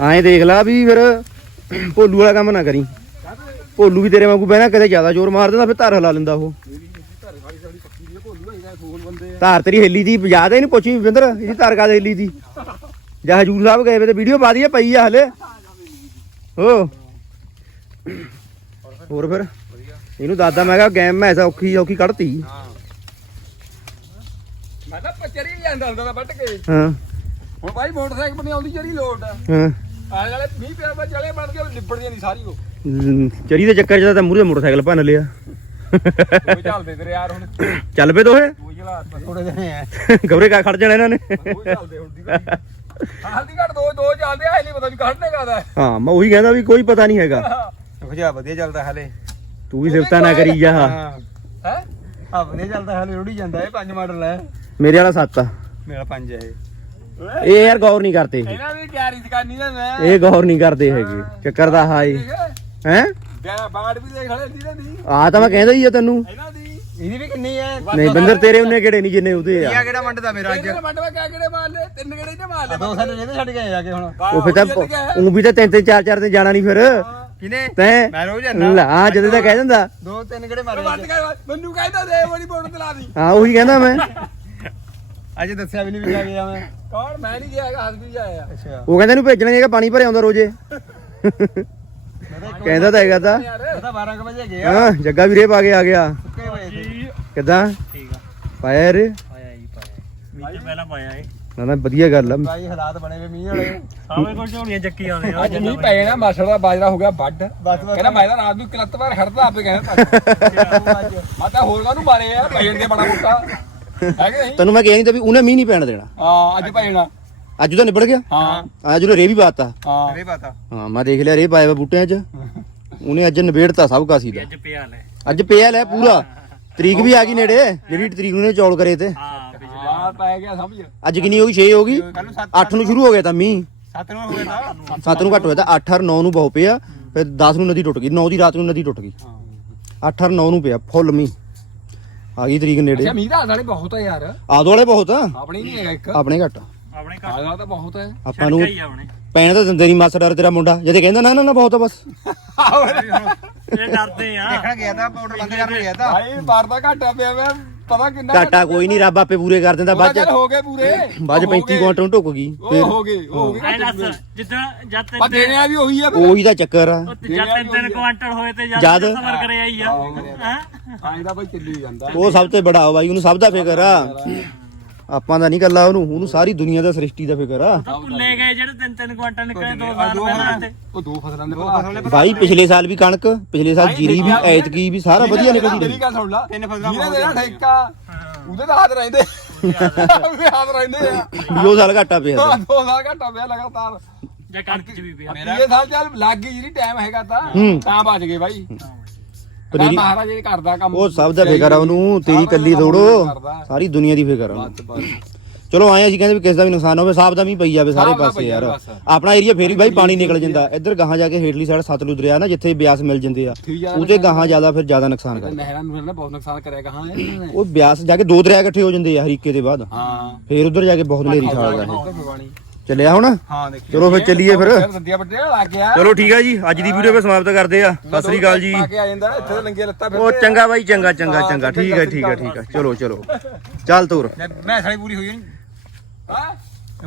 ਐਂ ਦੇਖ ਲਾ ਵੀ ਫਿਰ ਭੋਲੂ ਵਾਲਾ ਕੰਮ ਨਾ ਕਰੀ। ਭੋਲੂ ਵੀ ਤੇਰੇ ਵਾਂਗੂ ਬਹਿਣਾ ਕਦੇ ਜ਼ਿਆਦਾ ਜ਼ੋਰ ਮਾਰ ਦਿੰਦਾ ਫਿਰ ਧਾਰ ਹਿਲਾ ਲੈਂਦਾ ਉਹ। ਧਾਰ ਤੇਰੀ ਹਿੱਲੀ ਦੀ ਯਾਦ ਹੈ ਇਹਨੂੰ ਪੁੱਛੀ ਵਿੰਦਰ ਇਹਦੀ ਧਾਰ ਕਾ ਹਿੱਲੀ ਦੀ? ਜਾਂ ਹਜੂਰ ਸਾਹਿਬ ਗਏ ਵੇ ਤੇ ਵੀਡੀਓ ਪਾ ਦਈਏ ਪਈ ਆ ਹਲੇ। ਹੋ। ਹੋਰ ਫਿਰ? ਇਹਨੂੰ ਦਾਦਾ ਮੈਂ ਕਿਹਾ ਗੇਮ ਮੈਂ ਐਸਾ ਔਖੀ ਔਖੀ ਕੱਢਤੀ ਹਾਂ ਮੈਂ ਤਾਂ ਪਚਰੀ ਜਾਂਦਾ ਹੁੰਦਾ ਤਾਂ ਵੱਟ ਕੇ। ਹਾਂ। ਹੁਣ ਭਾਈ ਮੋਟਰਸਾਈਕਲ ਪਰ ਨਹੀਂ ਆਉਂਦੀ ਜਿਹੜੀ ਲੋਟ ਆ। ਹਾਂ। ਆਲੇ ਵਾਲੇ 20 ਪਿਆਰ ਬਾਅਦ ਚਲੇ ਬਣ ਕੇ ਲਿਬੜ ਜਾਂਦੀ ਸਾਰੀ ਉਹ। ਲ- ਚਰੀ ਦੇ ਚੱਕਰ 'ਚ ਤਾਂ ਮੂਰੇ ਮੋਟਰਸਾਈਕਲ ਭੰਨ ਲਿਆ। ਚੱਲਦੇ ਤੇਰੇ ਯਾਰ ਹੁਣ। ਚੱਲ ਪਏ ਦੋਹੇ? ਥੋੜੇ ਜਣੇ ਆ ਗਬਰੇ ਕਾ ਖੜ ਜਾਣਾ ਇਹਨਾਂ ਨੇ। ਚੱਲਦੇ ਹੁਣ ਦੀ ਹਾਲਦੀ ਘੜ ਦੋ ਦੋ ਚੱਲਦੇ ਆ ਇਹ ਨਹੀਂ ਪਤਾ ਵੀ ਕੱਢਨੇ ਕਾਦਾ ਹਾਂ ਮੈਂ ਉਹੀ ਕਹਿੰਦਾ ਵੀ ਕੋਈ ਪਤਾ ਨਹੀਂ ਹੈਗਾ। ਖੁਜਾ ਵਧੀਆ ਚੱਲਦਾ ਹਲੇ। ਤੂੰ ਵੀ ਸਿਫਤਾਂ ਨਾ ਕਰੀ ਜਾ। ਹੈ। ਆ ਵਧੀਆ ਚੱਲਦਾ ਹਲੇ ਰੁੜੀ ਜਾਂਦਾ ਇਹ ਪੰਜ ਮਾਡਲ ਹੈ ਮੇਰੇ ਵਾਲਾ ਸੱਤ ਆ। ਮੇਰਾ ਪੰਜ ਹੈ ਇਹ। ਇਹ ਯਾਰ ਗੌਰ ਨਹੀਂ ਕਰਦੇ। ਇਹ। ਇਹਨਾਂ ਦੀ ਤਿਆਰੀ ਕਰਨੀ ਨਾ ਮੈਂ। ਇਹ ਗੌਰ ਨਹੀਂ ਕਰਦੇ ਹੈਗੇ। ਚੱਕਰ ਦਾ ਹਾਈ ਹੈ? ਬਾੜ ਵੀ ਦੇਖ ਲੈ ਦੀ ਦੀ। ਆ ਤਾਂ ਮੈਂ ਕਹਿੰਦਾ ਹੀ ਆ ਤੈਨੂੰ। ਇਹਨਾਂ ਦੀ ਇਹਦੀ ਵੀ ਕਿੰਨੀ ਹੈ? ਨਹੀਂ ਬੰਦਰ ਤੇਰੇ ਉਹਨੇ ਕਿਹੜੇ ਨਹੀਂ ਜਿੰਨੇ ਉਹਦੇ ਆ। ਕਿਹੜਾ ਮੰਡਦਾ ਮੇਰਾ ਅੱਜ? ਮੰਡਵਾ ਕਿਆ ਕਿਹੜੇ ਮਾਰ ਲਏ? ਤਿੰਨ ਕਿਹੜੇ ਤੇ ਮਾਰ ਲਏ? ਦੋ ਸਾਡੇ ਇਹਦੇ ਛੱਡ ਕੇ ਜਾ ਕੇ ਹੁਣ। ਉਹ ਫਿਰ ਤਾਂ ਉਹ ਵੀ ਤਾਂ ਤਿੰਨ ਤਿੰਨ ਚਾਰ ਚਾਰ ਤੇ ਜਾਣਾ ਨਹੀਂ ਫਿਰ। ਕਿਨੇ ਤੈਂ ਮੈਂ ਰੋਜ਼ ਜਾਂਦਾ। ਲੈ ਆ ਜਦੋਂ ਤਾਂ ਕਹਿ ਦਿੰਦਾ। ਦੋ ਤਿੰਨ ਕਿਹੜੇ ਮਾਰੇ ਮੈਨੂੰ ਕਹਿੰਦਾ ਦੇ ਬੜੀ ਬੋੜ ਤੇ ਲਾ ਦੀ। ਹਾਂ ਉਹੀ ਕਹਿੰਦਾ ਮੈਂ। ਅੱਜ ਦੱਸਿਆ ਵੀ ਨਹੀਂ ਵੀ ਜਾ ਗਿਆ ਮੈਂ। ਕੌਣ? ਮੈਂ ਨਹੀਂ ਗਿਆ ਹੈਗਾ, ਹੱਥ ਵੀ ਜਾਇਆ ਅੱਛਾ। ਉਹ ਕਹਿੰਦਾ ਇਹਨੂੰ ਭੇਜਣਾ ਨਹੀਂ ਹੈਗਾ ਪਾਣੀ ਭਰਿਆ ਆਉਂਦਾ ਰੋਜੇ ਕਹਿੰਦਾ ਤਾਂ ਹੈਗਾ ਤਾਂ। ਯਾਰ ਉਹ ਤਾਂ 12 ਕੁ ਵਜੇ ਗਿਆ। ਹਾਂ ਜੱਗਾ ਵੀਰੇ ਪਾ ਕੇ ਆ ਗਿਆ। ਕਿੱਦਾਂ? ਠੀਕ ਆ। ਪਾਇਆ ਰੇ? ਪਾਇਆ ਜੀ ਪਾਇਆ। ਮੀਂਹ ਤੋਂ ਪਹਿਲਾਂ ਪਾਇਆ ਏ ਨਾ ਨਾ ਵਧੀਆ ਗੱਲ ਆ। ਬਾਈ ਹਾਲਾਤ ਬਣੇ ਵੇ ਮੀਂਹ ਵਾਲੇ। ਸਾਵੇਂ ਕੋਲ ਝੋਲੀਆਂ ਚੱਕੀ ਆਉਂਦੇ ਆ ਅੱਜ ਮੀਂਹ ਪੈ ਨਾ ਮਾਸੜ ਦਾ ਬਾਜਰਾ ਹੋ ਗਿਆ ਵੱਡ ਕਹਿੰਦਾ ਮੈਂ ਤਾਂ ਰਾਤ ਨੂੰ ਕਿਲਤ ਵਾਰ ਖੜਦਾ ਆਪੇ ਕਹਿੰਦਾ ਮੈਂ ਤਾਂ ਹੋਰ ਕਾਹਨੂੰ ਮਾਰੇ ਆ ਪੈ ਜਾਂਦੇ ਬੜਾ ਮੁੱਕਾ ਹੈ ਕਿ ਨਹੀਂ? ਤੈਨੂੰ ਮੈਂ ਕਿਹਾ ਨਹੀਂ ਤਾਂ ਵੀ ਉਹਨੇ ਮੀਂਹ ਨਹੀਂ ਪੈਣ ਦੇਣਾ। ਹਾਂ ਅੱਜ ਪੈ ਜਾਣਾ। ਅੱਜ ਤਾਂ ਨਿਬੜ ਗਿਆ। ਹਾਂ। ਅੱਜ ਉਹਨੇ ਰੇ ਵੀ ਪਾਤਾ ਹਾਂ। ਅਰੇ ਪਤਾ ਹਾਂ ਮੈਂ ਦੇਖ ਲਿਆ ਰੇ ਪਾਇਆ ਵਾ ਬੂਟਿਆਂ 'ਚ। ਉਹਨੇ ਅੱਜ ਨਿਬੇੜਤਾ ਸਭ ਕਾਸੀ ਦਾ। ਅੱਜ ਪਿਆ ਲੈ। ਅੱਜ ਪਿਆ ਲੈ ਪੂਰਾ। ਤਰੀਕ ਵੀ ਆ ਗਈ ਨੇੜੇ ਜਿਹੜੀ ਤਰੀਕ ਨੂੰ ਚੌਲ ਕਰੇ ਤੇ। ਹਾਂ ਪਿਛਲੇ ਹਾਂ ਪੈ ਗਿਆ ਸਮਝ। ਅੱਜ ਕਿੰਨੀ ਹੋ ਗਈ? 6 ਹੋ ਗਈ? ਕੱਲ ਨੂੰ 8 ਨੂੰ ਸ਼ੁਰੂ ਹੋ ਗਿਆ ਤਾਂ ਮੀਂਹ। 7 ਨੂੰ ਹੋ ਗਿਆ ਤਾਂ। 7 ਨੂੰ ਘੱਟ ਹੋਇਆ ਤਾਂ 8 ਔਰ 9 ਨੂੰ ਬਹੁਤ ਪਿਆ ਫਿਰ 10 ਨੂੰ ਨਦੀ ਟੁੱਟ ਗਈ। 9 ਦੀ ਰਾਤ ਨੂੰ ਨਦੀ ਟੁੱਟ ਗਈ। 8 ਔਰ 9 ਨੂੰ ਪਿਆ ਫੁੱਲ ਮੀਂਹ। ਆ ਗਈ ਤਰੀਕ ਨੇੜੇ। ਅੱਛਾ ਮੀਂਹ ਦਾ ਵਾਲੇ ਬਹੁਤ ਆ ਯਾਰ। ਆਦੋ ਵਾਲੇ ਬਹੁਤ ਆ। ਆਪਣੇ ਨਹੀਂ ਹੈਗਾ ਇੱਕ। ਆਪਣੇ ਘੱਟ। ਆਪਣੇ ਘਰ ਆਲਾ ਤਾਂ ਬਹੁਤ ਹੈ ਆਪਾਂ ਨੂੰ ਪੈਣ ਤਾਂ ਦਿੰਦੇ ਨਹੀਂ ਮਾਸਾ ਡਰ ਤੇਰਾ ਮੁੰਡਾ ਜਦੇ ਕਹਿੰਦਾ ਨਾ ਨਾ ਨਾ ਬਹੁਤ ਆ ਬਸ। ਇਹ ਡਰਦੇ ਆ। ਦੇਖਣ ਗਿਆ ਤਾਂ ਪਾਊਡਰ ਬੰਦ ਕਰਨ ਗਿਆ ਤਾਂ। ਭਾਈ ਬਾਰ ਦਾ ਘਾਟਾ ਪਿਆ ਵੇ ਪਤਾ ਕਿੰਨਾ ਘਾਟਾ ਕੋਈ ਨਹੀਂ ਰੱਬ ਆਪੇ ਪੂਰੇ ਕਰ ਦਿੰਦਾ ਬਾਅਦ ਚ ਹੋ ਗਏ ਪੂਰੇ। ਬਾਅਦ ਚ ਉਹ ਹੋ 35 ਗਏ। ਕੁਆਂਟਲ ਨੂੰ ਢੁੱਕ ਗਈ ਉਹ ਹੋ ਗਏ ਉਹ ਹੋ ਗਏ ਐ ਦੱਸ ਜਿੱਦਾਂ ਜਦ ਪਰ ਤੇ ਦੇਣਿਆ ਵੀ ਉਹੀ ਆ ਫਿਰ। ਉਹੀ ਦਾ ਚੱਕਰ ਆ। ਜਦ ਤਿੰਨ ਤਿੰਨ ਕੁਆਂਟਲ ਹੋਏ ਤੇ ਜਦ ਜਦ- ਸਬਰ ਕਰਿਆ ਆਈ ਆ। ਹੈਂ? ਹਾਂ? ਇਹਦਾ ਭਾਈ ਚੱਲੀ ਜਾਂਦਾ। ਉਹ ਸਭ ਤੋਂ ਬੜਾ ਬਾਈ ਉਹਨੂੰ ਸਭ ਦਾ ਫਿਕਰ ਆ। ਆਪਾਂ ਦਾ ਨਹੀਂ ਕੱਲਾ ਉਹਨੂੰ ਉਹਨੂੰ ਸਾਰੀ ਦੁਨੀਆ ਦਾ ਸ੍ਰਿਸ਼ਟੀ ਦਾ ਫਿਕਰ ਆ। ਤਾਂ ਭੁੱਲੇ ਗਏ ਜਿਹੜੇ ਤਿੰਨ ਤਿੰਨ ਕੁਆਂਟਲ ਨਿਕਲੇ ਦੋ ਸਾਲ ਪਹਿਲਾਂ ਤੇ। ਉਹ ਦੋ ਫਸਲਾਂ ਦੇ ਭਰਾ। ਬਾਈ ਪਿਛਲੇ ਸਾਲ ਵੀ ਕਣਕ ਪਿਛਲੇ ਸਾਲ ਜੀਰੀ ਵੀ ਐਤਕੀ ਵੀ ਸਾਰਾ ਵਧੀਆ ਨਿਕਲਦੀ ਰਹੀ। ਗੱਲ ਸੁਣ ਲਾ। ਤਿੰਨ ਫਸਲਾਂ ਜਿਹਨੇ ਦੇਣਾ ਠੇਕਾ ਉਹਦੇ ਤਾਂ ਹੱਥ ਰਹਿੰਦੇ ਉਹਦੇ ਹੱਥ ਰਹਿੰਦੇ ਆ। ਵੀ ਉਹ ਸਾਲ ਘਾਟਾ ਪਿਆ। ਦੋ ਸਾਲ ਘਟਾ ਪਿਆ ਲਗਾਤਾਰ। ਜਾਂ ਕਣਕ ਚ ਵੀ ਪਿਆ। ਇਹ ਸਾਲ ਚੱਲ ਲੱਗ ਗਈ ਜਿਹੜੀ ਟਾਈਮ ਹੈਗਾ ਤਾਂ। ਤਾਂ ਬਚ ਗਏ ਬਾਈ। ਪਨੀਰੀ- ਮਹਾਰਾਜ ਇਹ ਕਰਦਾ ਕੰਮ ਉਹ ਸਭ ਦਾ ਫਿਕਰ ਆ ਉਹਨੂੰ ਤੇਰੀ ਕੱਲੀ ਥੋੜੋ ਸਾਰੀ ਦੁਨੀਆ ਦੀ ਫਿਕਰ ਆ ਉਹਨੂੰ। ਬਸ ਬਸ। ਚਲੋ ਆਏ ਅਸੀਂ ਕਹਿੰਦੇ ਵੀ ਕਿਸੇ ਦਾ ਵੀ ਨੁਕਸਾਨ ਹੋਵੇ ਸਾਫ਼ ਦਾ ਵੀ ਪਈ ਜਾਵੇ ਸਾਰੇ ਦਾ ਪਾਸੇ ਪਈ ਯਾਰ। ਜਾਵੇ ਬਸ। ਆਪਣਾ ਏਰੀਆ ਫੇਰ ਵੀ ਬਾਈ ਪਾਣੀ ਨਿਕਲ ਜਾਂਦਾ। ਇੱਧਰ ਗਾਹਾਂ ਜਾ ਕੇ ਹੇਠਲੀ ਸਾਈਡ ਸਤਲੁਜ ਦਰਿਆ ਨਾ ਜਿੱਥੇ ਬਿਆਸ ਮਿਲ ਜਾਂਦੇ ਆ ਠੀਕ ਉਹਦੇ ਗਾਹਾਂ ਜ਼ਿਆਦਾ ਫਿਰ ਜ਼ਿਆਦਾ ਨੁਕਸਾਨ ਕਰਦਾ। ਨਹਿਰਾਂ ਨੂੰ ਨਾ ਬਹੁਤ ਨੁਕਸਾਨ ਕਰਿਆ ਕਹਾਂ ਉਹ ਬਿਆਸ ਜਾ ਕੇ ਦੋ ਦਰਿਆ ਇਕੱਠੇ ਹੋ ਜਾਂਦੇ ਆ ਹਰੀਕੇ ਦੇ ਬਾਅਦ। ਹਾਂ। ਫੇਰ ਉਧਰ ਜਾ ਕੇ ਬਹੁਤ ਹੈ ਉੱਧਰ ਫਗਵਾਣੀ ਚੱਲਿਆ ਹੁਣ? ਹਾਂ ਦੇਖੀ ਚਲੋ ਫਿਰ ਚੱਲੀਏ ਫਿਰ। ਦੰਦੀਆਂ ਵੱਟੀਆਂ ਲੱਗ ਗਿਆ। ਚਲੋ ਠੀਕ ਆ ਜੀ ਅੱਜ ਦੀ ਵੀਡੀਓ ਵੀ ਸਮਾਪਤ ਕਰਦੇ ਆ। ਸਤਿ ਸ੍ਰੀ ਅਕਾਲ ਜੀ। ਪਾ ਕੇ ਆ ਜਾਂਦਾ ਇੱਥੇ ਤਾਂ ਲੰਗੇ ਲੱਤਾਂ ਉਹ ਚੰਗਾ ਬਾਈ ਚੰਗਾ ਚੰਗਾ ਚੰਗਾ। ਠੀਕ ਹੈ ਠੀਕ ਹੈ ਠੀਕ ਹੈ ਚਲੋ ਚਲੋ ਚੱਲ ਤੋਰ। ਮੈਂ ਸਾਡੀ ਪੂਰੀ ਹੋਈ ਨਹੀਂ ਹਾਂ?